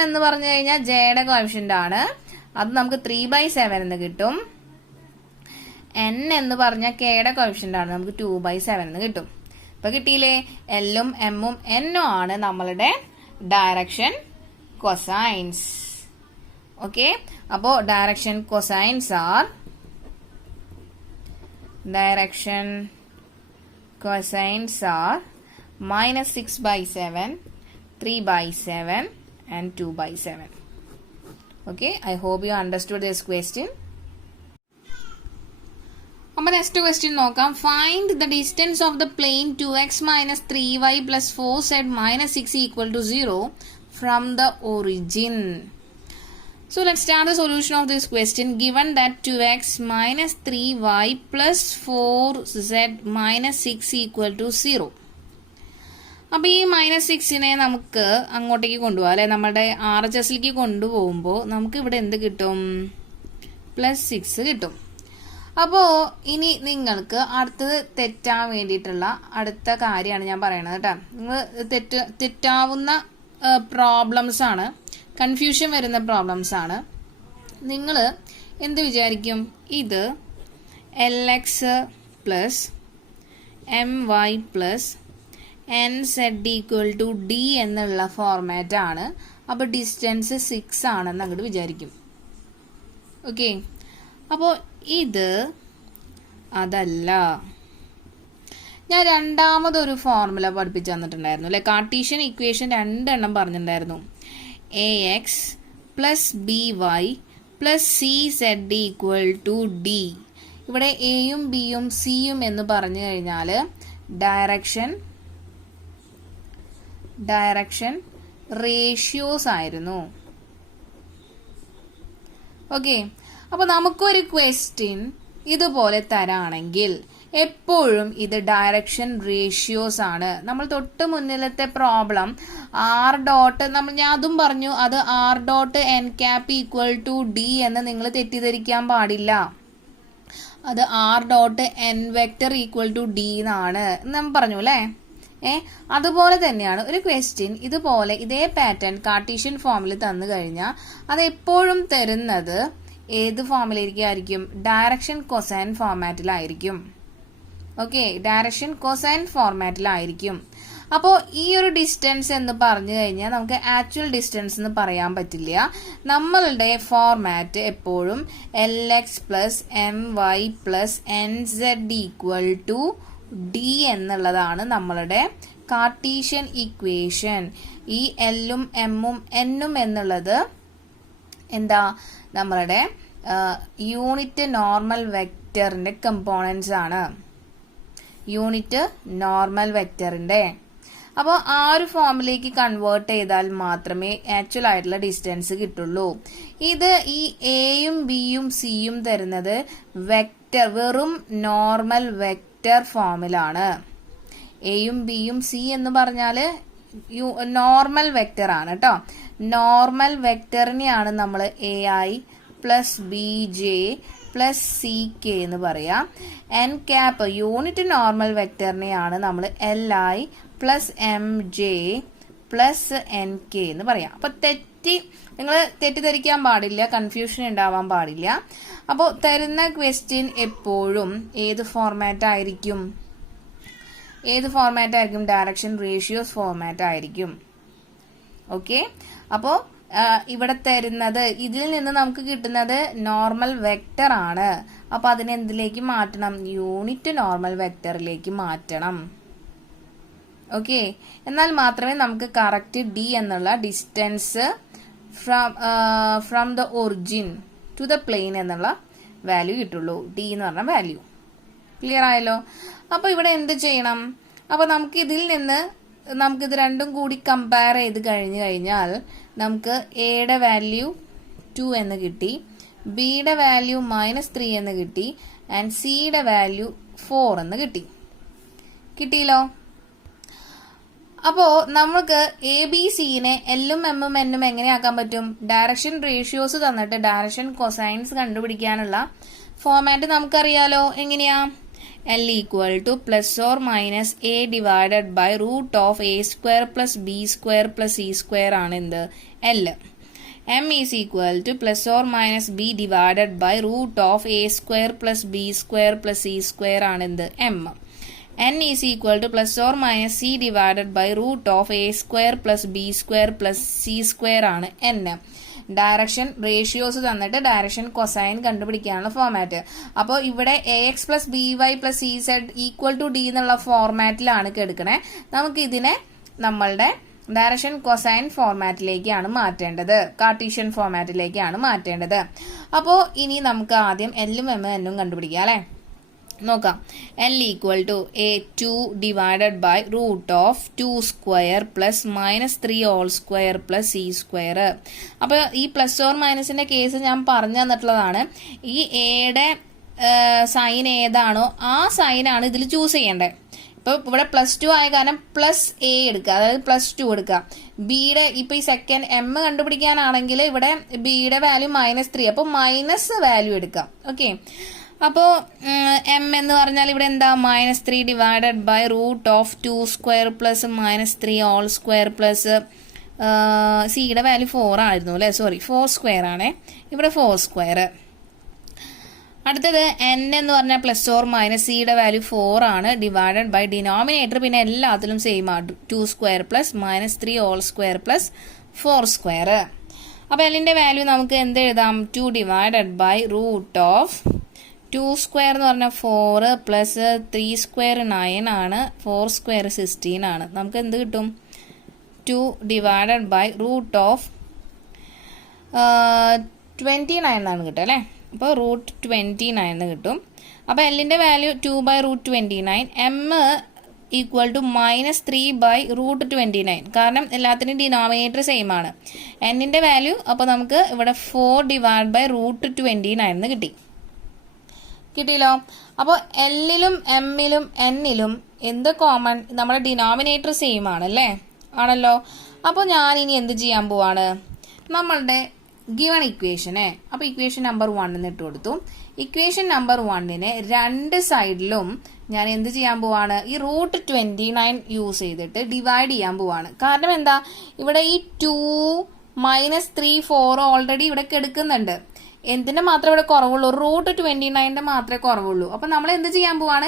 എന്ന് പറഞ്ഞു കഴിഞ്ഞാൽ ജെയുടെ കോഎഫിഷ്യന്റ് ആണ്, അത് നമുക്ക് 3/7 എന്ന് കിട്ടും. n എന്ന് പറഞ്ഞാൽ കെയുടെ കോഎഫിഷ്യന്റ് ആണ്, നമുക്ക് 2/7 എന്ന് കിട്ടും. ഇപ്പൊ കിട്ടിയില്ലേ? എല്ലും എമ്മും എന്നും ആണ് നമ്മളുടെ ഡയറക്ഷൻ കൊസൈൻസ്. ഓക്കെ, അപ്പോ direction cosines R -6/7, 3/7 and 2/7. Okay, I hope you understood this question. അപ്പോൾ നെക്സ്റ്റ് ക്വസ്റ്റ്യൻ നോക്കാം. Find the distance of the plane 2x - 3y + 4z - 6 = 0 from the origin. So let's start the solution of this question. Given that 2x - 3y + 4z - 6 = 0. അപ്പോൾ ഈ -6നെ നമുക്ക് അങ്ങോട്ടേക്ക് കൊണ്ടുപോകാം അല്ലെ, നമ്മുടെ RHSലേക്ക് കൊണ്ടുപോകുമ്പോൾ നമുക്ക് ഇവിടെ എന്ത് കിട്ടും? +6 കിട്ടും. അപ്പോൾ ഇനി നിങ്ങൾക്ക് അടുത്തത് തെറ്റാൻ വേണ്ടിയിട്ടുള്ള അടുത്ത കാര്യമാണ് ഞാൻ പറയണത് കേട്ടോ. നിങ്ങൾ തെറ്റാവുന്ന പ്രോബ്ലംസ് ആണ്, കൺഫ്യൂഷൻ വരുന്ന പ്രോബ്ലംസ് ആണ്. നിങ്ങൾ എന്ത് വിചാരിക്കും? ഇത് LX + MY + NZ = D എന്നുള്ള ഫോർമാറ്റ് ആണ്. അപ്പോൾ ഡിസ്റ്റൻസ് 6 ആണെന്ന് അങ്ങോട്ട് വിചാരിക്കും. ഓക്കെ, അപ്പോൾ ഇത് അതല്ല. ഞാൻ രണ്ടാമതൊരു ഫോർമുല പഠിപ്പിച്ചു തന്നിട്ടുണ്ടായിരുന്നു അല്ലെ, കാർട്ടീഷ്യൻ ഇക്വേഷൻ 2 എണ്ണം പറഞ്ഞിട്ടുണ്ടായിരുന്നു. AX + BY + CZ = D. ഇവിടെ എയും ബിയും സിയും എന്ന് പറഞ്ഞു കഴിഞ്ഞാൽ ഡയറക്ഷൻ റേഷ്യോസ് ആയിരുന്നു. ഓക്കെ, അപ്പോൾ നമുക്കൊരു ക്വസ്റ്റ്യൻ ഇതുപോലെ തരാണെങ്കിൽ എപ്പോഴും ഇത് ഡയറക്ഷൻ റേഷ്യോസ് ആണ്. നമ്മൾ തൊട്ട് മുന്നിലത്തെ പ്രോബ്ലം ഞാൻ അതും പറഞ്ഞു, അത് R.n cap = D എന്ന് നിങ്ങൾ തെറ്റിദ്ധരിക്കാൻ പാടില്ല. അത് R.n vector = D എന്നാണ് നമ്മൾ പറഞ്ഞു അല്ലേ. അതുപോലെ തന്നെയാണ് ഒരു ക്വസ്റ്റ്യൻ ഇതുപോലെ ഇതേ പാറ്റേൺ കാർട്ടീഷ്യൻ ഫോമിൽ തന്നു കഴിഞ്ഞാൽ അത് എപ്പോഴും തരുന്നത് ഏത് ഫോമിലായിരിക്കും? ഡയറക്ഷൻ കൊസൈൻ ഫോർമാറ്റിലായിരിക്കും. ഓക്കെ, ഡയറക്ഷൻ കൊസൈൻ ഫോർമാറ്റിലായിരിക്കും. അപ്പോൾ ഈ ഒരു ഡിസ്റ്റൻസ് എന്ന് പറഞ്ഞു കഴിഞ്ഞാൽ നമുക്ക് ആക്ച്വൽ ഡിസ്റ്റൻസ് എന്ന് പറയാൻ പറ്റില്ല. നമ്മളുടെ ഫോർമാറ്റ് എപ്പോഴും LX + MY + NZ = D എന്നുള്ളതാണ് നമ്മളുടെ കാർട്ടീഷ്യൻ ഇക്വേഷൻ. ഈ എല്ലും എമ്മും എന്നും എന്നുള്ളത് എന്താ? നമ്മളുടെ യൂണിറ്റ് നോർമൽ വെക്റ്ററിന്റെ കമ്പോണൻസ് ആണ്. യൂണിറ്റ് നോർമൽ വെക്റ്ററിന്റെ. അപ്പോൾ ആ ഒരു ഫോമിലേക്ക് കൺവേർട്ട് ചെയ്താൽ മാത്രമേ ആക്ച്വൽ ആയിട്ടുള്ള ഡിസ്റ്റൻസ് കിട്ടുള്ളൂ. ഇത് ഈ എയും ബിയും സിയും തരുന്നത് വെക്റ്റർ, വെറും നോർമൽ വെക്റ്റർ ഫോമിലാണ്. എയും ബിയും സി എന്ന് പറഞ്ഞാൽ നോർമൽ വെക്റ്റർ ആണ് കേട്ടോ. നോർമൽ വെക്റ്ററിനെയാണ് നമ്മൾ AI + BJ + CK എന്ന് പറയാം. N cap യൂണിറ്റ് നോർമൽ വെക്റ്ററിനെയാണ് നമ്മൾ LI + MJ + NK എന്ന് പറയാം. അപ്പൊ നിങ്ങൾ തെറ്റിദ്ധരിക്കാൻ പാടില്ല, കൺഫ്യൂഷൻ ഉണ്ടാവാൻ പാടില്ല. അപ്പോൾ തരുന്ന ക്വസ്റ്റ്യൻ എപ്പോഴും ഏത് ഫോർമാറ്റ് ആയിരിക്കും? ഡയറക്ഷൻ റേഷ്യോസ് ഫോർമാറ്റ് ആയിരിക്കും. ഓക്കെ, അപ്പോൾ ഇവിടെ തരുന്നത് ഇതിൽ നിന്ന് നമുക്ക് കിട്ടുന്നത് നോർമൽ വെക്റ്റർ ആണ്. അപ്പൊ അതിനെന്തിലേക്ക് മാറ്റണം? യൂണിറ്റ് നോർമൽ വെക്റ്ററിലേക്ക് മാറ്റണം. ഓക്കെ, എന്നാൽ മാത്രമേ നമുക്ക് കറക്റ്റ് D എന്നുള്ള distance from the origin to the plane എന്നുള്ള വാല്യൂ കിട്ടുള്ളൂ. D എന്ന് പറഞ്ഞ വാല്യൂ. ക്ലിയർ ആയല്ലോ? അപ്പൊ ഇവിടെ എന്ത് ചെയ്യണം? അപ്പൊ നമുക്ക് ഇതിൽ നിന്ന് നമുക്കിത് രണ്ടും കൂടി കമ്പയർ ചെയ്ത് കഴിഞ്ഞാൽ നമുക്ക് എയുടെ വാല്യൂ 2 എന്ന് കിട്ടി, ബിയുടെ വാല്യൂ -3 എന്ന് കിട്ടി, ആൻഡ് സിയുടെ വാല്യൂ 4 എന്ന് കിട്ടിയല്ലോ. അപ്പോൾ നമുക്ക് ABCനെ എല്ലും എമ്മും എന്നും എങ്ങനെയാക്കാൻ പറ്റും? ഡയറക്ഷൻ റേഷ്യോസ് തന്നിട്ട് ഡയറക്ഷൻ കൊസൈൻസ് കണ്ടുപിടിക്കാനുള്ള ഫോർമാറ്റ് നമുക്കറിയാലോ. എങ്ങനെയാ? L = ± A divided by √(a² + b² + c² ആണ് എന്ത്? L. m is equal to plus or minus b divided by root of a square plus b square plus c square ആണ് എന്ത് m. n is equal to plus or minus c divided by root of a square plus b square plus c square ആണ് n. Direction ratios തന്നിട്ട് direction cosine കണ്ടുപിടിക്കാനുള്ള format. അപ്പോൾ ഇവിടെ A X plus B Y plus C Z equal to D എന്നുള്ള ഫോർമാറ്റിലാണ് എടുക്കണേ. നമുക്ക് ഇതിനെ നമ്മളുടെ ഡയറക്ഷൻ കൊസൈൻ ഫോർമാറ്റിലേക്കാണ് മാറ്റേണ്ടത്, കാർട്ടീഷ്യൻ ഫോർമാറ്റിലേക്കാണ് മാറ്റേണ്ടത്. അപ്പോൾ ഇനി നമുക്ക് ആദ്യം എല്ലും എന്നും കണ്ടുപിടിക്കാം അല്ലേ. നോക്കാം. L equal to a2 divided by root of 2 square plus minus 3 all square plus C square. അപ്പോൾ ഈ പ്ലസ് ഓർ മൈനസിന്റെ കേസ് ഞാൻ പറഞ്ഞു തന്നിട്ടുള്ളതാണ്. ഈ എയുടെ സൈൻ ഏതാണോ ആ സൈനാണ് ഇതിൽ ചൂസ് ചെയ്യേണ്ടത്. ഇപ്പോൾ ഇവിടെ +2 ആയ കാരണം പ്ലസ് എ എടുക്കുക, അതായത് +2 എടുക്കുക. ബിയുടെ ഇപ്പൊ ഈ സെക്കൻഡ് എം കണ്ടുപിടിക്കാനാണെങ്കിൽ ഇവിടെ ബിയുടെ വാല്യൂ -3, അപ്പോൾ മൈനസ് വാല്യൂ എടുക്കാം. ഓക്കെ, അപ്പോൾ എം എന്ന് പറഞ്ഞാൽ ഇവിടെ എന്താ -3 divided by root of 2 square plus -3 all square plus സിയുടെ വാല്യൂ 4 ആയിരുന്നു അല്ലേ, സോറി 4 സ്ക്വയർ ആണേ, ഇവിടെ 4 സ്ക്വയർ. അടുത്തത് n എന്ന് പറഞ്ഞാൽ പ്ലസ് ഓർ മൈനസ് സിയുടെ വാല്യൂ 4 ആണ് ഡിവൈഡഡ് ബൈ ഡിനോമിനേറ്റർ പിന്നെ എല്ലാത്തിലും സെയിം ആണ് 2 square plus -3 all square plus 4 square. അപ്പോൾ എല്ലിന്റെ വാല്യൂ നമുക്ക് എന്ത് എഴുതാം, 2 divided by root of 2 square എന്ന് പറഞ്ഞാൽ 4 പ്ലസ് 3 സ്ക്വയർ 9 ആണ്, 4 സ്ക്വയർ 16 ആണ്. നമുക്ക് എന്ത് കിട്ടും, 2 ഡിവൈഡഡ് ബൈ റൂട്ട് ഓഫ് 29 എന്നാണ് കിട്ടുക അല്ലേ. അപ്പോൾ റൂട്ട് 29 എന്ന് കിട്ടും. അപ്പോൾ എല്ലിൻ്റെ value 2 by root 29, M equal to -3 by root 29, കാരണം എല്ലാത്തിനും ഡിനോമിനേറ്റർ സെയിം ആണ്. എന്നിൻ്റെ വാല്യൂ അപ്പോൾ നമുക്ക് ഇവിടെ 4 ഡിവൈഡ് ബൈ റൂട്ട് 29 എന്ന് കിട്ടിയല്ലോ. അപ്പോൾ എല്ലിലും എമ്മിലും എന്നിലും എന്ത് കോമൺ, നമ്മുടെ ഡിനോമിനേറ്റർ സെയിം ആണല്ലേ, ആണല്ലോ. അപ്പോൾ ഞാൻ ഇനി എന്ത് ചെയ്യാൻ പോവാണ്, നമ്മളുടെ ഗിവൺ ഇക്വേഷനെ, അപ്പോൾ ഇക്വേഷൻ നമ്പർ 1 എന്ന് ഇട്ട് കൊടുത്തു. ഇക്വേഷൻ നമ്പർ 1നെ രണ്ട് സൈഡിലും ഞാൻ എന്ത് ചെയ്യാൻ പോവാണ്, ഈ റൂട്ട് 29 യൂസ് ചെയ്തിട്ട് ഡിവൈഡ് ചെയ്യാൻ പോവാണ്. കാരണം എന്താ, ഇവിടെ ഈ 2 -3 4 ഓൾറെഡി ഇവിടെ എടുക്കുന്നുണ്ട്. എന്തിന്റെ മാത്രമേ ഇവിടെ കുറവുള്ളൂ, റൂട്ട് 29ന്റെ മാത്രമേ കുറവുള്ളൂ. അപ്പൊ നമ്മൾ എന്ത് ചെയ്യാൻ പോവാണ്,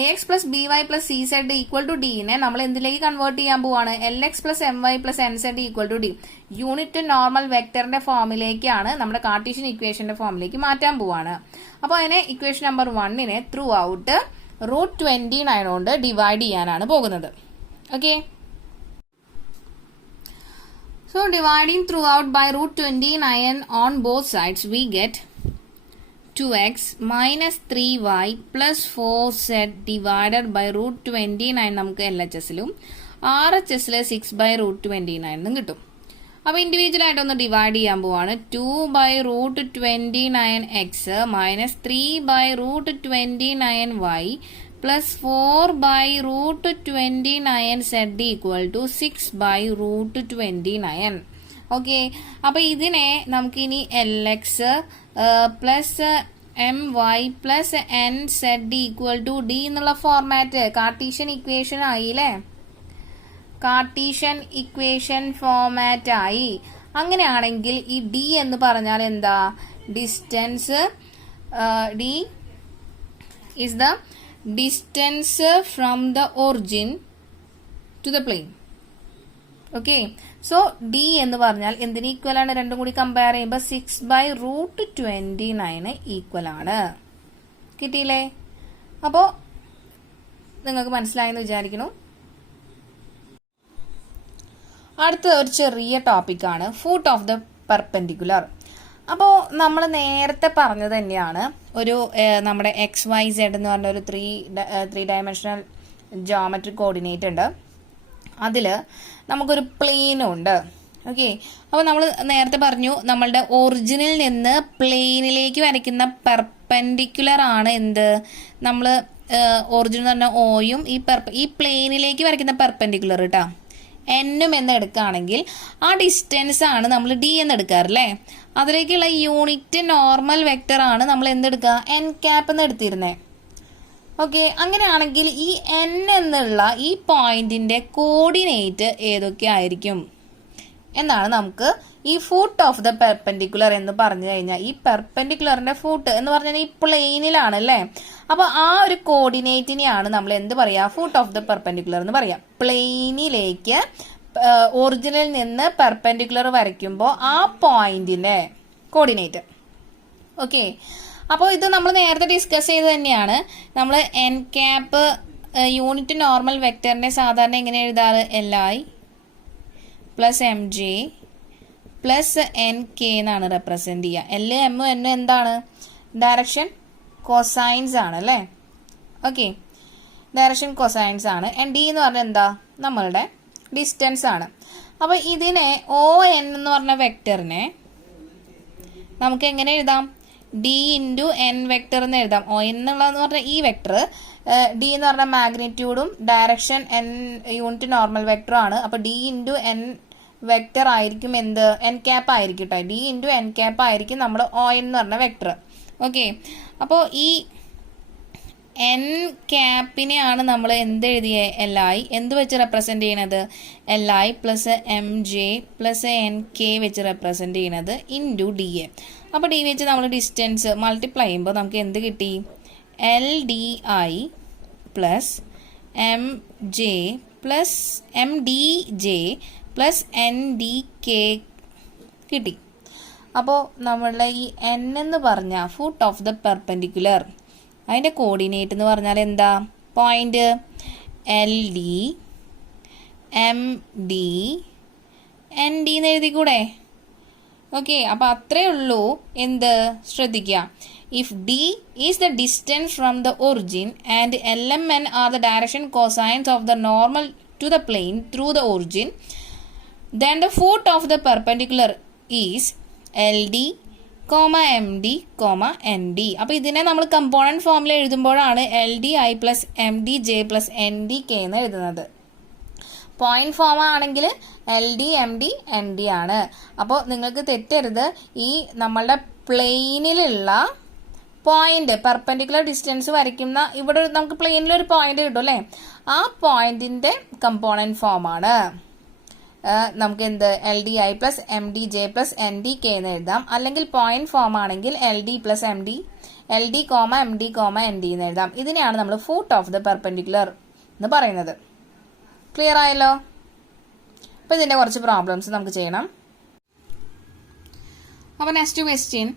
ax plus B Y plus C Z equal to ഡിനെ നമ്മൾ എന്തിലേക്ക് കൺവേർട്ട് ചെയ്യാൻ പോവാണ്, lx plus M Y plus N Z equal to D. Unit normal വെക്ടറിന്റെ ഫോമിലേക്കാണ്, നമ്മുടെ കാർട്ടീഷ്യൻ ഇക്വേഷന്റെ ഫോമിലേക്ക് മാറ്റാൻ പോവാണ്. അപ്പോൾ അതിനെ ഇക്വേഷൻ നമ്പർ 1നെ ത്രൂ ഔട്ട് റൂട്ട് 29 കൊണ്ട് ഡിവൈഡ് ചെയ്യാനാണ് പോകുന്നത്. Okay, so dividing throughout by root 29 on both sides, we get 2x minus 3y plus 4z divided by root 29 നമുക്ക് LHSലും RHSൽ 6 by root 29 എന്നും കിട്ടും. അപ്പോൾ ഇൻഡിവിജ്വൽ ആയിട്ടൊന്ന് ഡിവൈഡ് ചെയ്യാൻ പോവാണ്. 2 by root 29x minus 3 by root 29y plus 4 by root 29 z equal to 6 by root 29. Okay, അപ്പോൾ ഇതിനെ നമുക്കിനി LX plus M Y plus N Z equal to D എന്നുള്ള ഫോർമാറ്റ് കാർട്ടീഷ്യൻ ഇക്വേഷൻ ആയില്ലേ, Cartesian equation format ആയി. അങ്ങനെയാണെങ്കിൽ ഈ D എന്ന് പറഞ്ഞാൽ എന്താ, distance, D is the distance from the origin to the plane. Okay, so D എന്ന് പറഞ്ഞാൽ എന്തിന് ഈക്വൽ ആണ്, രണ്ടും കൂടി കമ്പയർ ചെയ്യുമ്പോൾ 6 by root 29 ഈക്വൽ ആണ്. കിട്ടിയില്ലേ? അപ്പോൾ നിങ്ങൾക്ക് മനസ്സിലായെന്ന് വിചാരിക്കുന്നു. അടുത്ത ഒരു ചെറിയ ടോപ്പിക്കാണ് ഫൂട്ട് ഓഫ് ദ പെർപെൻഡിക്കുലർ. അപ്പോൾ നമ്മൾ നേരത്തെ പറഞ്ഞത് തന്നെയാണ്, ഒരു നമ്മുടെ XYZ എന്ന് പറഞ്ഞ ഒരു 3 ഡയമെൻഷണൽ ജോമെട്രിക് കോർഡിനേറ്റ് ഉണ്ട്, അതിൽ നമുക്കൊരു പ്ലെയിനും ഉണ്ട്. ഓക്കെ, അപ്പോൾ നമ്മൾ നേരത്തെ പറഞ്ഞു നമ്മളുടെ ഒറിജിനിൽ നിന്ന് പ്ലെയിനിലേക്ക് വരയ്ക്കുന്ന പെർപെൻഡിക്കുലർ ആണ് എന്ത്, നമ്മൾ ഒറിജിൻ എന്ന് പറഞ്ഞ ഓയും ഈ പ്ലെയിനിലേക്ക് വരയ്ക്കുന്ന പെർപെൻഡിക്കുലർ കേട്ടോ എന്നും എന്ന് എടുക്കുകയാണെങ്കിൽ ആ ഡിസ്റ്റൻസ് ആണ് നമ്മൾ ഡി എന്ന് എടുക്കാറില്ലേ. അതിലേക്കുള്ള യൂണിറ്റ് നോർമൽ വെക്ടർ ആണ് നമ്മൾ എന്തെടുക്കുക, എൻ ക്യാപ്പ് എന്ന് എടുത്തിരുന്നേ. ഓക്കെ, അങ്ങനെയാണെങ്കിൽ ഈ എൻ എന്നുള്ള ഈ പോയിന്റിന്റെ കോർഡിനേറ്റ് ഏതൊക്കെ ആയിരിക്കും എന്നാണ് നമുക്ക് ഈ ഫൂട്ട് ഓഫ് ദ പെർപെൻഡിക്കുലർ എന്ന് പറഞ്ഞു കഴിഞ്ഞാൽ ഈ പെർപെൻഡിക്കുലറിന്റെ ഫൂട്ട് എന്ന് പറഞ്ഞാൽ ഈ പ്ലെയിനിലാണ് അല്ലേ. അപ്പൊ ആ ഒരു കോർഡിനേറ്റിനെയാണ് നമ്മൾ എന്ത് പറയാ, ഫൂട്ട് ഓഫ് ദ പെർപെൻഡിക്കുലർ എന്ന് പറയാം. പ്ലെയിനിലേക്ക് ഒറിജിനിൽ നിന്ന് പെർപെൻഡിക്കുലർ വരയ്ക്കുമ്പോൾ ആ പോയിന്റിന്റെ കോർഡിനേറ്റ്. ഓക്കെ, അപ്പോൾ ഇത് നമ്മൾ നേരത്തെ ഡിസ്കസ് ചെയ്ത് തന്നെയാണ്. നമ്മൾ എൻ ക്യാപ്പ് യൂണിറ്റ് നോർമൽ വെക്ടറിനെ സാധാരണ എങ്ങനെ എഴുതാറ്, LI plus MJ plus NK എന്നാണ് റെപ്രസെന്റ് ചെയ്യുക. L M N എന്താണ്, ഡയറക്ഷൻ കോസൈൻസ് ആണ് അല്ലേ. ഓക്കെ, ഡയറക്ഷൻ കോസൈൻസ് ആണ്. D എന്ന് പറഞ്ഞാൽ എന്താ, നമ്മളുടെ ഡിസ്റ്റൻസ് ആണ്. അപ്പൊ ഇതിനെ ON എന്ന് പറഞ്ഞ വെക്ടറിനെ നമുക്ക് എങ്ങനെ എഴുതാം, D ഇൻറ്റു N വെക്ടർ എന്ന് എഴുതാം. ON എന്നുള്ളതെന്ന് പറഞ്ഞാൽ ഈ വെക്ടർ, D എന്ന് പറഞ്ഞ മാഗ്നിറ്റ്യൂഡും ഡയറക്ഷൻ N യൂണിറ്റ് നോർമൽ വെക്ടറും ആണ്. അപ്പൊ D ഇൻറ്റു N വെക്ടർ ആയിരിക്കും എന്ത്, N ക്യാപ്പ് ആയിരിക്കും കേട്ടോ. D ഇൻറ്റു N ക്യാപ്പ് ആയിരിക്കും നമ്മുടെ ON എന്ന് പറഞ്ഞ വെക്ടർ. ഓക്കെ, അപ്പോൾ ഈ N ക്യാപ്പിനെയാണ് നമ്മൾ എന്ത് എഴുതിയ, LI എന്ത് വെച്ച് റെപ്രസെന്റ് ചെയ്യണത്, LI plus MJ plus NK വെച്ച് റെപ്രസെന്റ് ചെയ്യണത് ഇൻറ്റു DA. അപ്പോൾ D വെച്ച് നമ്മൾ ഡിസ്റ്റൻസ് മൾട്ടിപ്ലൈ ചെയ്യുമ്പോൾ നമുക്ക് എന്ത് കിട്ടി, LDI plus MJ plus MDJ plus NDK കിട്ടി. അപ്പോൾ നമ്മളുടെ ഈ N എന്ന് പറഞ്ഞ ഫൂട്ട് ഓഫ് ദ പെർപെൻഡിക്കുലർ, അതിൻ്റെ കോർഡിനേറ്റ് എന്ന് പറഞ്ഞാൽ എന്താ, പോയിന്റ് LD MD ND എന്ന് എഴുതിക്കൂടെ. ഓക്കെ, അപ്പോൾ അത്രേ ഉള്ളൂ. എന്ത് ശ്രദ്ധിക്കുക, if D is the distance from the origin and LMN are the direction cosines of the normal to the plane through the origin, then the foot of the perpendicular is LD, MD, ND. അപ്പോൾ ഇതിനെ നമ്മൾ component ഫോമിൽ എഴുതുമ്പോഴാണ് LDI plus MDJ plus NDK എന്ന് എഴുതുന്നത്. Point form ആണെങ്കിൽ LD MD ND ആണ്. അപ്പോൾ നിങ്ങൾക്ക് തെറ്റരുത്, ഈ നമ്മളുടെ പ്ലെയിനിലുള്ള പോയിന്റ് പെർപെൻഡിക്കുലർ ഡിസ്റ്റൻസ് വരയ്ക്കുന്ന ഇവിടെ നമുക്ക് പ്ലെയിനിൽ ഒരു പോയിന്റ് കിട്ടും അല്ലേ, ആ പോയിന്റിന്റെ കമ്പോണന്റ് ഫോം ആണ് നമുക്ക് എന്ത്, LDI plus MDJ plus NDK എന്ന് എഴുതാം. അല്ലെങ്കിൽ പോയിന്റ് ഫോം ആണെങ്കിൽ LD plus MD, LD MD ND എന്ന് എഴുതാം. ഇതിനെയാണ് നമ്മൾ ഫൂട്ട് ഓഫ് ദ പെർപെൻഡിക്കുലർ എന്ന് പറയുന്നത്. ക്ലിയർ ആയല്ലോ. അപ്പോൾ ഇതിന്റെ കുറച്ച് പ്രോബ്ലംസ് നമുക്ക് ചെയ്യണം. അപ്പോൾ next question,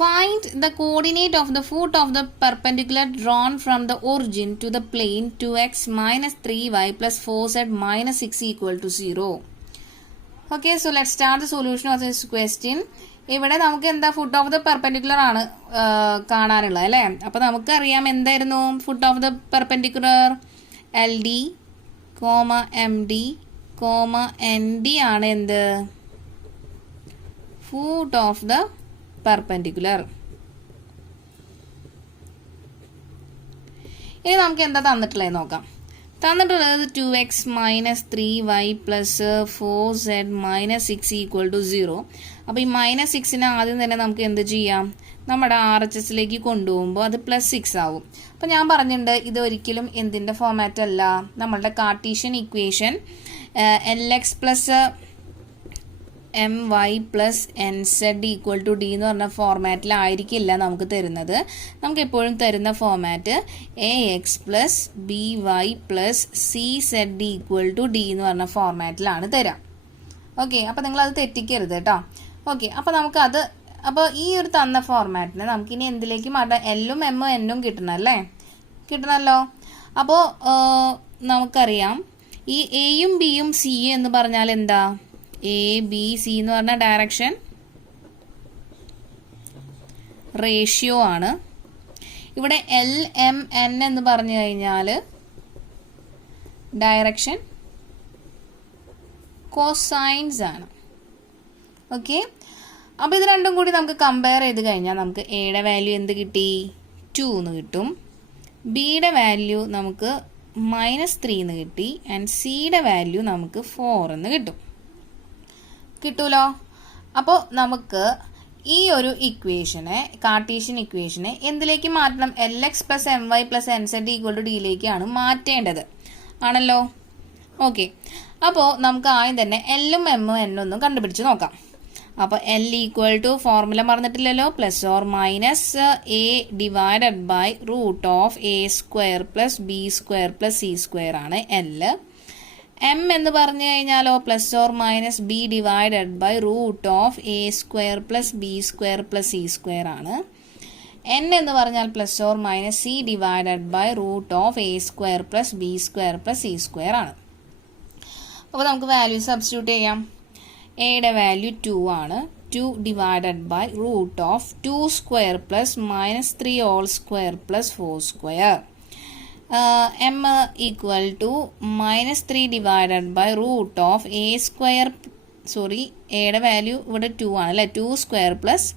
find the coordinate of the foot of the perpendicular drawn from the origin to the plane 2x minus 3y plus 4z minus 6 equal to 0. Okay, so let's start the solution of this question. ഇവിടെ നമുക്ക് എന്താ, foot of the perpendicular ആണ് കാണാനുള്ളത് അല്ലേ. അപ്പൊ നമുക്കറിയാം എന്തായിരുന്നു foot of the perpendicular, LD, MD, ND ആണ് എന്ത്, ഫൂട്ട് ഓഫ് ദ പെർപെൻഡിക്കുലർ. ഇനി നമുക്ക് എന്താ തന്നിട്ടുള്ളത് നോക്കാം. തന്നിട്ടുള്ളത് 2x minus 3y plus 4z minus 6 equal to 0. അപ്പോൾ ഈ -6നെ ആദ്യം തന്നെ നമുക്ക് എന്ത് ചെയ്യാം, നമ്മുടെ RHSലേക്ക് കൊണ്ടുപോകുമ്പോൾ അത് +6 ആവും. അപ്പോൾ ഞാൻ പറഞ്ഞിട്ടുണ്ട് ഇത് ഒരിക്കലും എന്തിൻ്റെ ഫോമാറ്റ് അല്ല, നമ്മളുടെ Cartesian equation LX plus MY plus NZ equal to D എന്ന് പറഞ്ഞ ഫോർമാറ്റിലായിരിക്കില്ല നമുക്ക് തരുന്നത്. നമുക്ക് എപ്പോഴും തരുന്ന format AX plus BY plus CZ equal to D എന്ന് പറഞ്ഞ ഫോർമാറ്റിലാണ് തരാം. ഓക്കെ, അപ്പോൾ നിങ്ങളത് തെറ്റിക്കരുത് കേട്ടോ. ഓക്കെ, അപ്പോൾ നമുക്കത്, അപ്പോൾ ഈ ഒരു തന്ന ഫോർമാറ്റിനെ നമുക്കിനി എന്തിലേക്ക് മാറ്റാം, L-ഉം M-ഉം N-ഉം കിട്ടണമല്ലേ, കിട്ടണമല്ലോ. അപ്പോൾ നമുക്കറിയാം ഈ എയും ബിയും സിയും എന്ന് പറഞ്ഞാൽ എന്താ, ABC എന്ന് പറഞ്ഞ ഡയറക്ഷൻ റേഷ്യോ ആണ്. ഇവിടെ LMN എന്ന് പറഞ്ഞു കഴിഞ്ഞാൽ ഡയറക്ഷൻ കോസൈൻസ് ആണ്. ഓക്കെ, അപ്പോൾ ഇത് രണ്ടും കൂടി നമുക്ക് കമ്പയർ ചെയ്ത് കഴിഞ്ഞാൽ നമുക്ക് എയുടെ വാല്യൂ എന്ത് കിട്ടി, 2 എന്ന് കിട്ടും. ബിയുടെ വാല്യൂ നമുക്ക് -3 എന്ന് കിട്ടി. ആൻഡ് സിയുടെ വാല്യൂ നമുക്ക് 4 എന്ന് കിട്ടും. കിട്ടൂലോ. അപ്പോൾ നമുക്ക് ഈ ഒരു ഇക്വേഷനെ, കാർട്ടീഷ്യൻ ഇക്വേഷനെ എന്തിലേക്ക് മാറ്റണം, LX plus MY plus NZ equal to Dയിലേക്കാണ് മാറ്റേണ്ടത് ആണല്ലോ. ഓക്കെ, അപ്പോൾ നമുക്ക് ആദ്യം തന്നെ L-ഉം M-ഉം N-ഉം കണ്ടുപിടിച്ച് നോക്കാം. അപ്പോൾ L ഈക്വൽ ടു ഫോർമുല മറന്നിട്ടില്ലല്ലോ, plus or minus A divided by root of A square plus B square plus C square ആണ് L. എം എന്ന് പറഞ്ഞു കഴിഞ്ഞാലോ plus or minus B divided by root of A square plus B square plus C square ആണ്. N എന്ന് പറഞ്ഞാൽ plus or minus C divided by root of A square plus B square plus C square ആണ്. അപ്പോൾ നമുക്ക് value substitute ചെയ്യാം. എയുടെ value 2 ആണ്. 2 divided by root of 2 square plus minus 3 all square plus 4 square. M equal to minus 3 divided by root of A square, എയുടെ value ഇവിടെ 2 ആണ് അല്ലേ, 2 square plus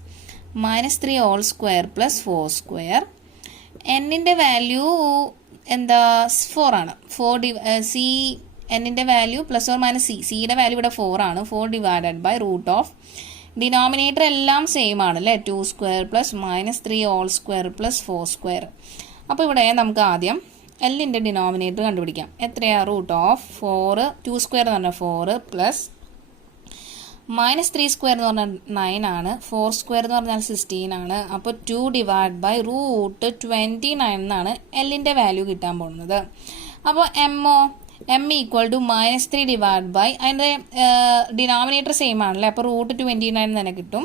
minus 3 all square plus 4 square. എന്നിൻ്റെ value എന്താ 4 ആണ്. എന്നിൻ്റെ value plus or minus സിയുടെ value ഇവിടെ 4 ആണ്. 4 divided by root of denominator എല്ലാം സെയിം ആണ് അല്ലേ, 2 square plus minus 3 all square plus 4 square. അപ്പോൾ ഇവിടെ നമുക്ക് ആദ്യം എല്ലിൻ്റെ ഡിനോമിനേറ്റർ കണ്ടുപിടിക്കാം. എത്രയാണ് റൂട്ട് ഓഫ് 4, 2 സ്ക്വയർ എന്ന് പറഞ്ഞാൽ 4 പ്ലസ് മൈനസ് 3 സ്ക്വയർ എന്ന് പറഞ്ഞാൽ 9 ആണ്, 4 സ്ക്വയർ എന്ന് പറഞ്ഞാൽ 16 ആണ്. അപ്പോൾ 2 ഡിവൈഡ് ബൈ റൂട്ട് 29 എന്നാണ് എല്ലിൻ്റെ വാല്യൂ കിട്ടാൻ പോകുന്നത്. അപ്പോൾ M equal to minus 3 divide by അതിൻ്റെ ഡിനോമിനേറ്റർ സെയിം ആണല്ലേ, അപ്പോൾ റൂട്ട് 29 തന്നെ കിട്ടും.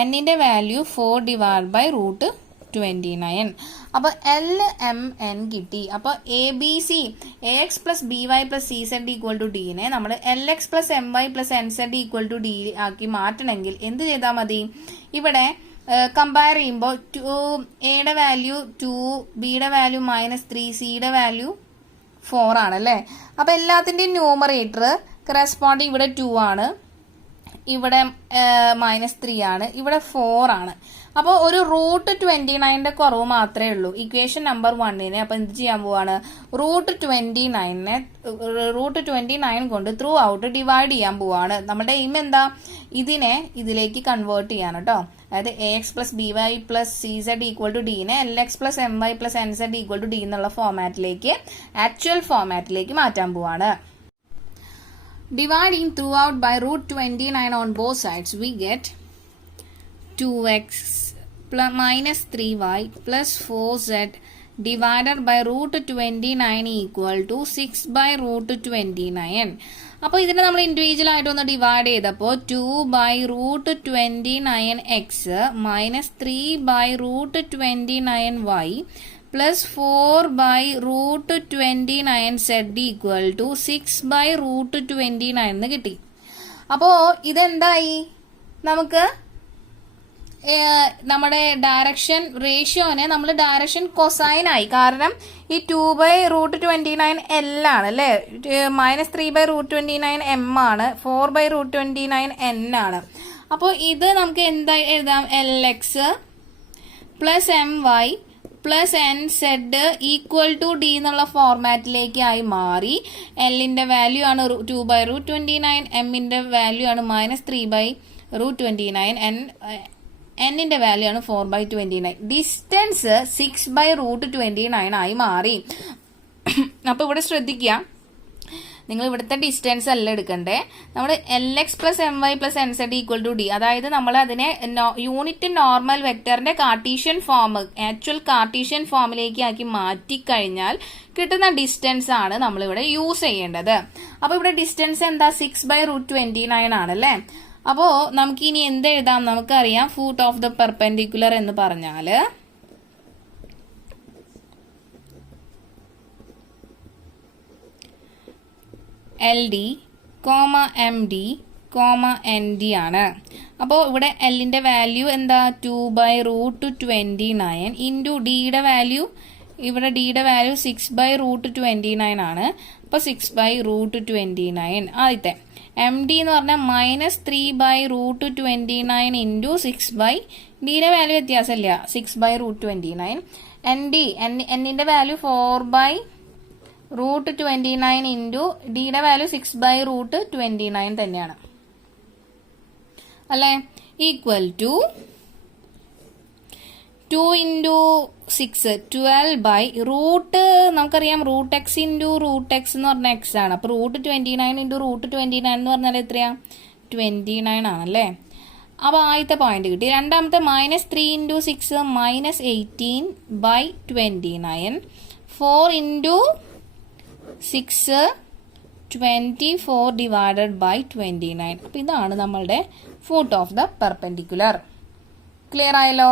എന്നിൻ്റെ വാല്യൂ 4 ഡിവൈഡ് ബൈ റൂട്ട് 29. അപ്പോൾ എൽ എം എൻ കിട്ടി. അപ്പോൾ A B C A X plus B Y plus C Z equal to ഡിനെ നമ്മൾ L X plus M Y plus N Z equal to D ആക്കി മാറ്റണമെങ്കിൽ എന്ത് ചെയ്താൽ മതി? ഇവിടെ കമ്പയർ ചെയ്യുമ്പോൾ എയുടെ വാല്യൂ 2, ബിയുടെ വാല്യൂ -3, സിയുടെ വാല്യൂ 4 ആണല്ലേ. അപ്പോൾ എല്ലാത്തിൻ്റെയും ന്യൂമറേറ്റർ കറസ്പോണ്ടിങ് ഇവിടെ 2 ആണ്, ഇവിടെ -3 ആണ്, ഇവിടെ 4 ആണ്. അപ്പോൾ ഒരു റൂട്ട് 29ന്റെ കുറവ് മാത്രമേ ഉള്ളൂ ഇക്വേഷൻ നമ്പർ 1നെ. അപ്പോൾ എന്ത് ചെയ്യാൻ പോവാണ്? റൂട്ട് 29 കൊണ്ട് ത്രൂ ഔട്ട് ഡിവൈഡ് ചെയ്യാൻ പോവാണ്. നമ്മുടെ എയിം എന്താ? ഇതിനെ ഇതിലേക്ക് കൺവേർട്ട് ചെയ്യാൻ കേട്ടോ. അതായത് A X plus B Y plus C Z equal to ഡിനെ L X plus M Y plus N Z equal to D എന്നുള്ള ഫോമാറ്റിലേക്ക്, ആക്ച്വൽ ഫോമാറ്റിലേക്ക് മാറ്റാൻ പോവാണ്. Dividing throughout by root 29 on both sides, we get 2x plus minus 3y plus 4z divided by root 29 equal to 6 by root 29. അപ്പോൾ ഇതിനെ നമ്മൾ individual ആയിട്ടൊന്ന് divide ചെയ്തപ്പോൾ 2 by root 29x minus 3 by root 29y plus 4 by root 29 z equal to 6 by root 29 എന്ന് കിട്ടി. അപ്പോൾ ഇതെന്തായി? നമുക്ക് നമ്മുടെ ഡയറക്ഷൻ റേഷ്യോനെ നമ്മൾ ഡയറക്ഷൻ കൊസൈൻ ആയി. കാരണം ഈ 2 by root 29 L ആണ് അല്ലേ, -3 by root 29 M ആണ്, 4 by root 29 N ആണ്. അപ്പോൾ ഇത് നമുക്ക് എന്താ എഴുതാം? LX plus MY plus NZ equal to D എന്നുള്ള ഫോർമാറ്റിലേക്ക് ആയി മാറി. എല്ലിൻ്റെ വാല്യൂ ആണ് 2 by root 29, എമ്മിൻ്റെ വാല്യൂ ആണ് -3 by root 29, എന്നിൻ്റെ വാല്യൂ ആണ് 4 by 29. ഡിസ്റ്റൻസ് 6 by root 29 ആയി മാറി. അപ്പോൾ ഇവിടെ ശ്രദ്ധിക്കുക, നിങ്ങൾ ഇവിടുത്തെ ഡിസ്റ്റൻസ് അല്ല എടുക്കണ്ടേ, നമ്മൾ LX plus MY plus NZ equal to D, അതായത് നമ്മൾ അതിനെ യൂണിറ്റ് നോർമൽ വെക്ടറിന്റെ കാർട്ടീഷ്യൻ ഫോം, ആക്ച്വൽ കാർട്ടീഷ്യൻ ഫോമിലേക്ക് ആക്കി മാറ്റിക്കഴിഞ്ഞാൽ കിട്ടുന്ന ഡിസ്റ്റൻസ് ആണ് നമ്മളിവിടെ യൂസ് ചെയ്യേണ്ടത്. അപ്പോൾ ഇവിടെ ഡിസ്റ്റൻസ് എന്താ? 6 by root 29 ആണല്ലേ. അപ്പോൾ നമുക്ക് ഇനി എന്ത് എഴുതാം? നമുക്കറിയാം ഫൂട്ട് ഓഫ് ദ പെർപെൻഡിക്കുലർ എന്ന് പറഞ്ഞാൽ LD, MD, ND ആണ്. അപ്പോൾ ഇവിടെ എല്ലിൻ്റെ വാല്യൂ എന്താ? 2 by root 29 ഇൻറ്റു ഡിയുടെ വാല്യൂ, ഇവിടെ ഡിയുടെ വാല്യൂ 6 by root 29 ആണ്. അപ്പോൾ 6 by root 29 ആദ്യത്തെ. MD എന്ന് പറഞ്ഞാൽ -3 by root 29 ഇൻറ്റു 6 by ഡിയുടെ വാല്യൂ വ്യത്യാസമില്ല, 6 by root 29. ND, എന്നിൻ്റെ വാല്യൂ 4 by root 29 ഇൻറ്റു ഡിയുടെ വാല്യൂ 6 by root 29 തന്നെയാണ് അല്ലേ, equal to 2 into 6 12 by root, നമുക്കറിയാം root X into root X എന്ന് പറഞ്ഞാൽ എക്സ് ആണ്. അപ്പോൾ root 29 ഇൻറ്റു root 29 എന്ന് പറഞ്ഞാൽ എത്രയാ? 29 ആണല്ലേ. അപ്പോൾ ആദ്യത്തെ പോയിന്റ് കിട്ടി. രണ്ടാമത്തെ -3 × 6 -18/29. 4 × 6 24 / 29. അപ്പോൾ ഇതാണ് നമ്മളുടെ foot of the perpendicular. Clear ആയല്ലോ?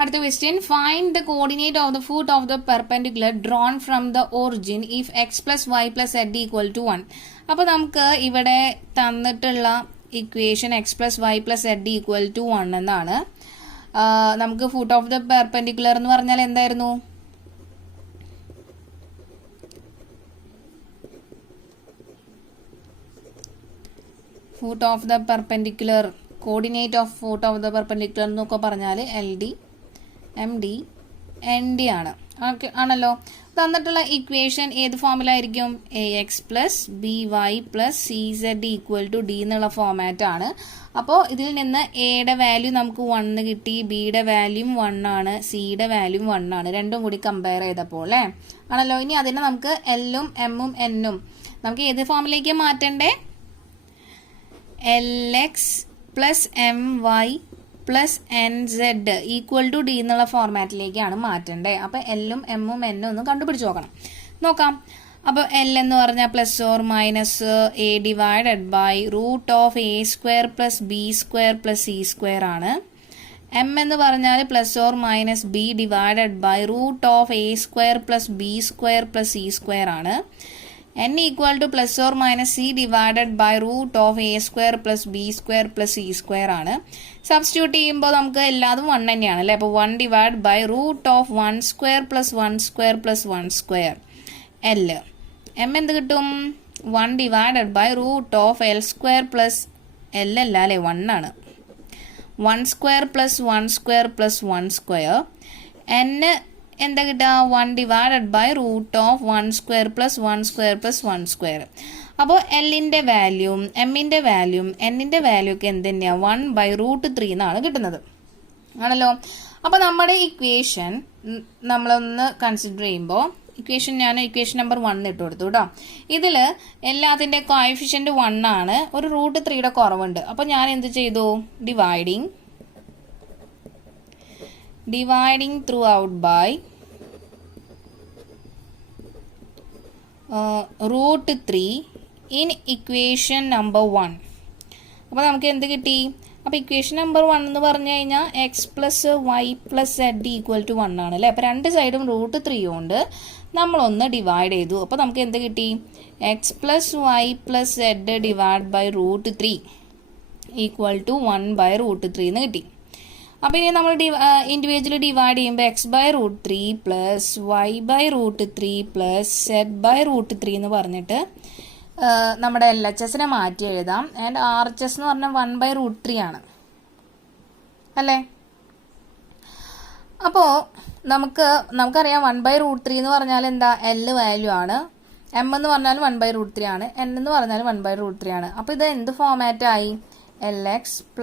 അടുത്ത question, find the coordinate of the foot of the perpendicular drawn from the origin if x + y + z = 1. അപ്പോൾ നമുക്ക് ഇവിടെ തന്നിട്ടുള്ള ഇക്വേഷൻ x + y + z = 1 എന്നാണ്. നമുക്ക് ഫൂട്ട് ഓഫ് ദ പെർപെൻഡിക്കുലർ എന്ന് പറഞ്ഞാൽ എന്തായിരുന്നു? Foot of the perpendicular, coordinate of foot of the perpendicular എന്നൊക്കെ പറഞ്ഞാൽ LD MD ND ആണ്, ആണല്ലോ. തന്നിട്ടുള്ള ഇക്വേഷൻ ഏത് ഫോമിലായിരിക്കും? AX + BY + CZ = D എന്നുള്ള ഫോമാറ്റ് ആണ്. അപ്പോൾ ഇതിൽ നിന്ന് എയുടെ വാല്യൂ നമുക്ക് 1 കിട്ടി, ബിയുടെ വാല്യൂം 1 ആണ്, സിയുടെ വാല്യൂം 1 ആണ്. രണ്ടും കൂടി കമ്പയർ ചെയ്തപ്പോൾ അല്ലേ, ആണല്ലോ. ഇനി അതിനെ നമുക്ക് Lഉം Mഉം Nഉം നമുക്ക് ഏത് ഫോമിലേക്ക് മാറ്റണ്ടേ? LX + MY + NZ = D എന്നുള്ള ഫോർമാറ്റിലേക്കാണ് മാറ്റേണ്ടത്. അപ്പോൾ Lഉം Mഉം Nഉം ഒന്ന് കണ്ടുപിടിച്ച് നോക്കാം. അപ്പോൾ L എന്ന് പറഞ്ഞാൽ +or - a / √(a² + b² + c² ആണ്. M എന്ന് പറഞ്ഞാൽ +or - b / √(a² + b² + c² ആണ്. N = +or - c / √(a² + b² + c² ആണ്. സബ്സ്റ്റിറ്റ്യൂട്ട് ചെയ്യുമ്പോൾ നമുക്ക് എല്ലാതും 1 തന്നെയാണ് അല്ലേ. അപ്പോൾ 1 / √(1² + 1² + 1². L. M എന്ത് കിട്ടും? 1 / √(L² + L അല്ല അല്ലേ, 1 ആണ്. 1² + 1² + 1². N എന്താ കിട്ടുക? 1 / √(1² + 1² + 1². അപ്പോൾ Lന്റെ വാല്യൂം Mന്റെ വാല്യൂം Nന്റെ വാല്യൂ ഒക്കെ എന്ത് തന്നെയാണ്? 1/√3 എന്നാണ് കിട്ടുന്നത്, ആണല്ലോ. അപ്പോൾ നമ്മുടെ ഇക്വേഷൻ നമ്മളൊന്ന് കൺസിഡർ ചെയ്യുമ്പോൾ ഇക്വേഷൻ നമ്പർ 1 ഇട്ട് കൊടുത്തു കേട്ടോ. ഇതിൽ എല്ലാത്തിൻ്റെ കോഎഫിഷ്യന്റ് 1 ആണ്, ഒരു √3യുടെ കുറവുണ്ട്. അപ്പോൾ ഞാൻ എന്ത് ചെയ്തു? Dividing throughout by √3 in equation number 1. അപ്പോൾ നമുക്ക് എന്ത് കിട്ടി? അപ്പോൾ ഇക്വേഷൻ നമ്പർ 1 എന്ന് പറഞ്ഞു കഴിഞ്ഞാൽ x + y + z = 1 ആണ് അല്ലേ. അപ്പോൾ രണ്ട് സൈഡും √3 കൊണ്ട് നമ്മളൊന്ന് ഡിവൈഡ് ചെയ്തു. അപ്പോൾ നമുക്ക് എന്ത് കിട്ടി? x + y + z / √3 = 1/√3 എന്ന് കിട്ടി. അപ്പോൾ ഇനി നമ്മൾ ഇൻഡിവിജ്വലി ഡിവൈഡ് ചെയ്യുമ്പോൾ x/√3 + y/√3 + z/√3 എന്ന് പറഞ്ഞിട്ട് നമ്മുടെ LHSനെ മാറ്റി എഴുതാം. ആൻഡ് RHS എന്ന് പറഞ്ഞാൽ 1/√3 ആണ് അല്ലേ. അപ്പോൾ നമുക്കറിയാം 1/√3 എന്ന് പറഞ്ഞാൽ എന്താ? L വാല്യൂ ആണ്. M എന്ന് പറഞ്ഞാൽ 1/√3 ആണ്. N എന്ന് പറഞ്ഞാൽ 1/√3 ആണ്. അപ്പോൾ ഇത് എന്ത് ഫോമാറ്റായി? LX +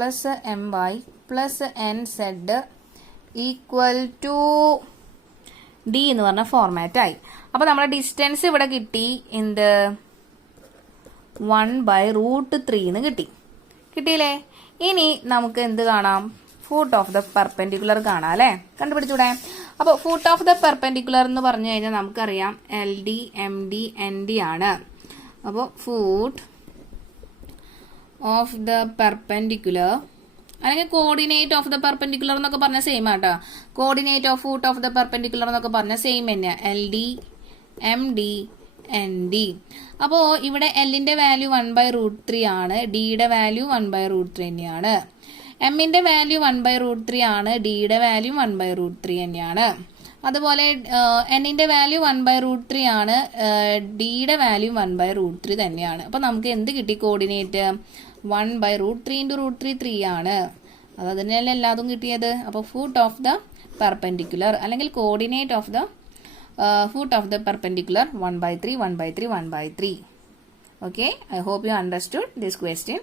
MY + NZ = D എന്ന് പറഞ്ഞ ഫോർമാറ്റായി. അപ്പോൾ നമ്മുടെ ഡിസ്റ്റൻസ് ഇവിടെ കിട്ടി, എന്ത്? 1/√3 എന്ന് കിട്ടിയില്ലേ? ഇനി നമുക്ക് എന്ത് കാണാം? ഫൂട്ട് ഓഫ് ദ പെർപെൻഡിക്കുലർ കാണാം അല്ലേ. കണ്ടുപിടിച്ചൂടെ? അപ്പോൾ ഫൂട്ട് ഓഫ് ദ പെർപെൻഡിക്കുലർ എന്ന് പറഞ്ഞു കഴിഞ്ഞാൽ നമുക്കറിയാം LD MD ND ആണ്. അപ്പോൾ ഫൂട്ട് ഓഫ് ദ പെർപെൻഡിക്കുലർ അല്ലെങ്കിൽ കോർഡിനേറ്റ് ഓഫ് ദ പെർപെൻഡിക്കുലർ എന്നൊക്കെ പറഞ്ഞാൽ സെയിം ആട്ടോ. Coordinate of foot of the perpendicular എന്നൊക്കെ പറഞ്ഞാൽ സെയിം തന്നെയാണ്. LD MD ND. അപ്പോൾ ഇവിടെ Lന്റെ വാല്യൂ 1/√3 ആണ്, ഡിയുടെ വാല്യൂ 1/√3 തന്നെയാണ്. Mന്റെ വാല്യൂ 1/√3 ആണ്, ഡിയുടെ വാല്യൂ 1/√3 തന്നെയാണ്. അതുപോലെ Nന്റെ വാല്യൂ 1/√3 ആണ്, ഡിയുടെ വാല്യൂ 1/√3 തന്നെയാണ്. അപ്പോൾ നമുക്ക് എന്ത് കിട്ടി? കോർഡിനേറ്റ് 1/√3 × √3 3 ആണ്. അത് തന്നെയല്ലേ എല്ലാതും കിട്ടിയത്. അപ്പോൾ ഫൂട്ട് ഓഫ് ദ പെർപെൻഡിക്കുലർ അല്ലെങ്കിൽ coordinate of the foot of the perpendicular 1/3 1/3 1/3. Okay, I hope you understood this question.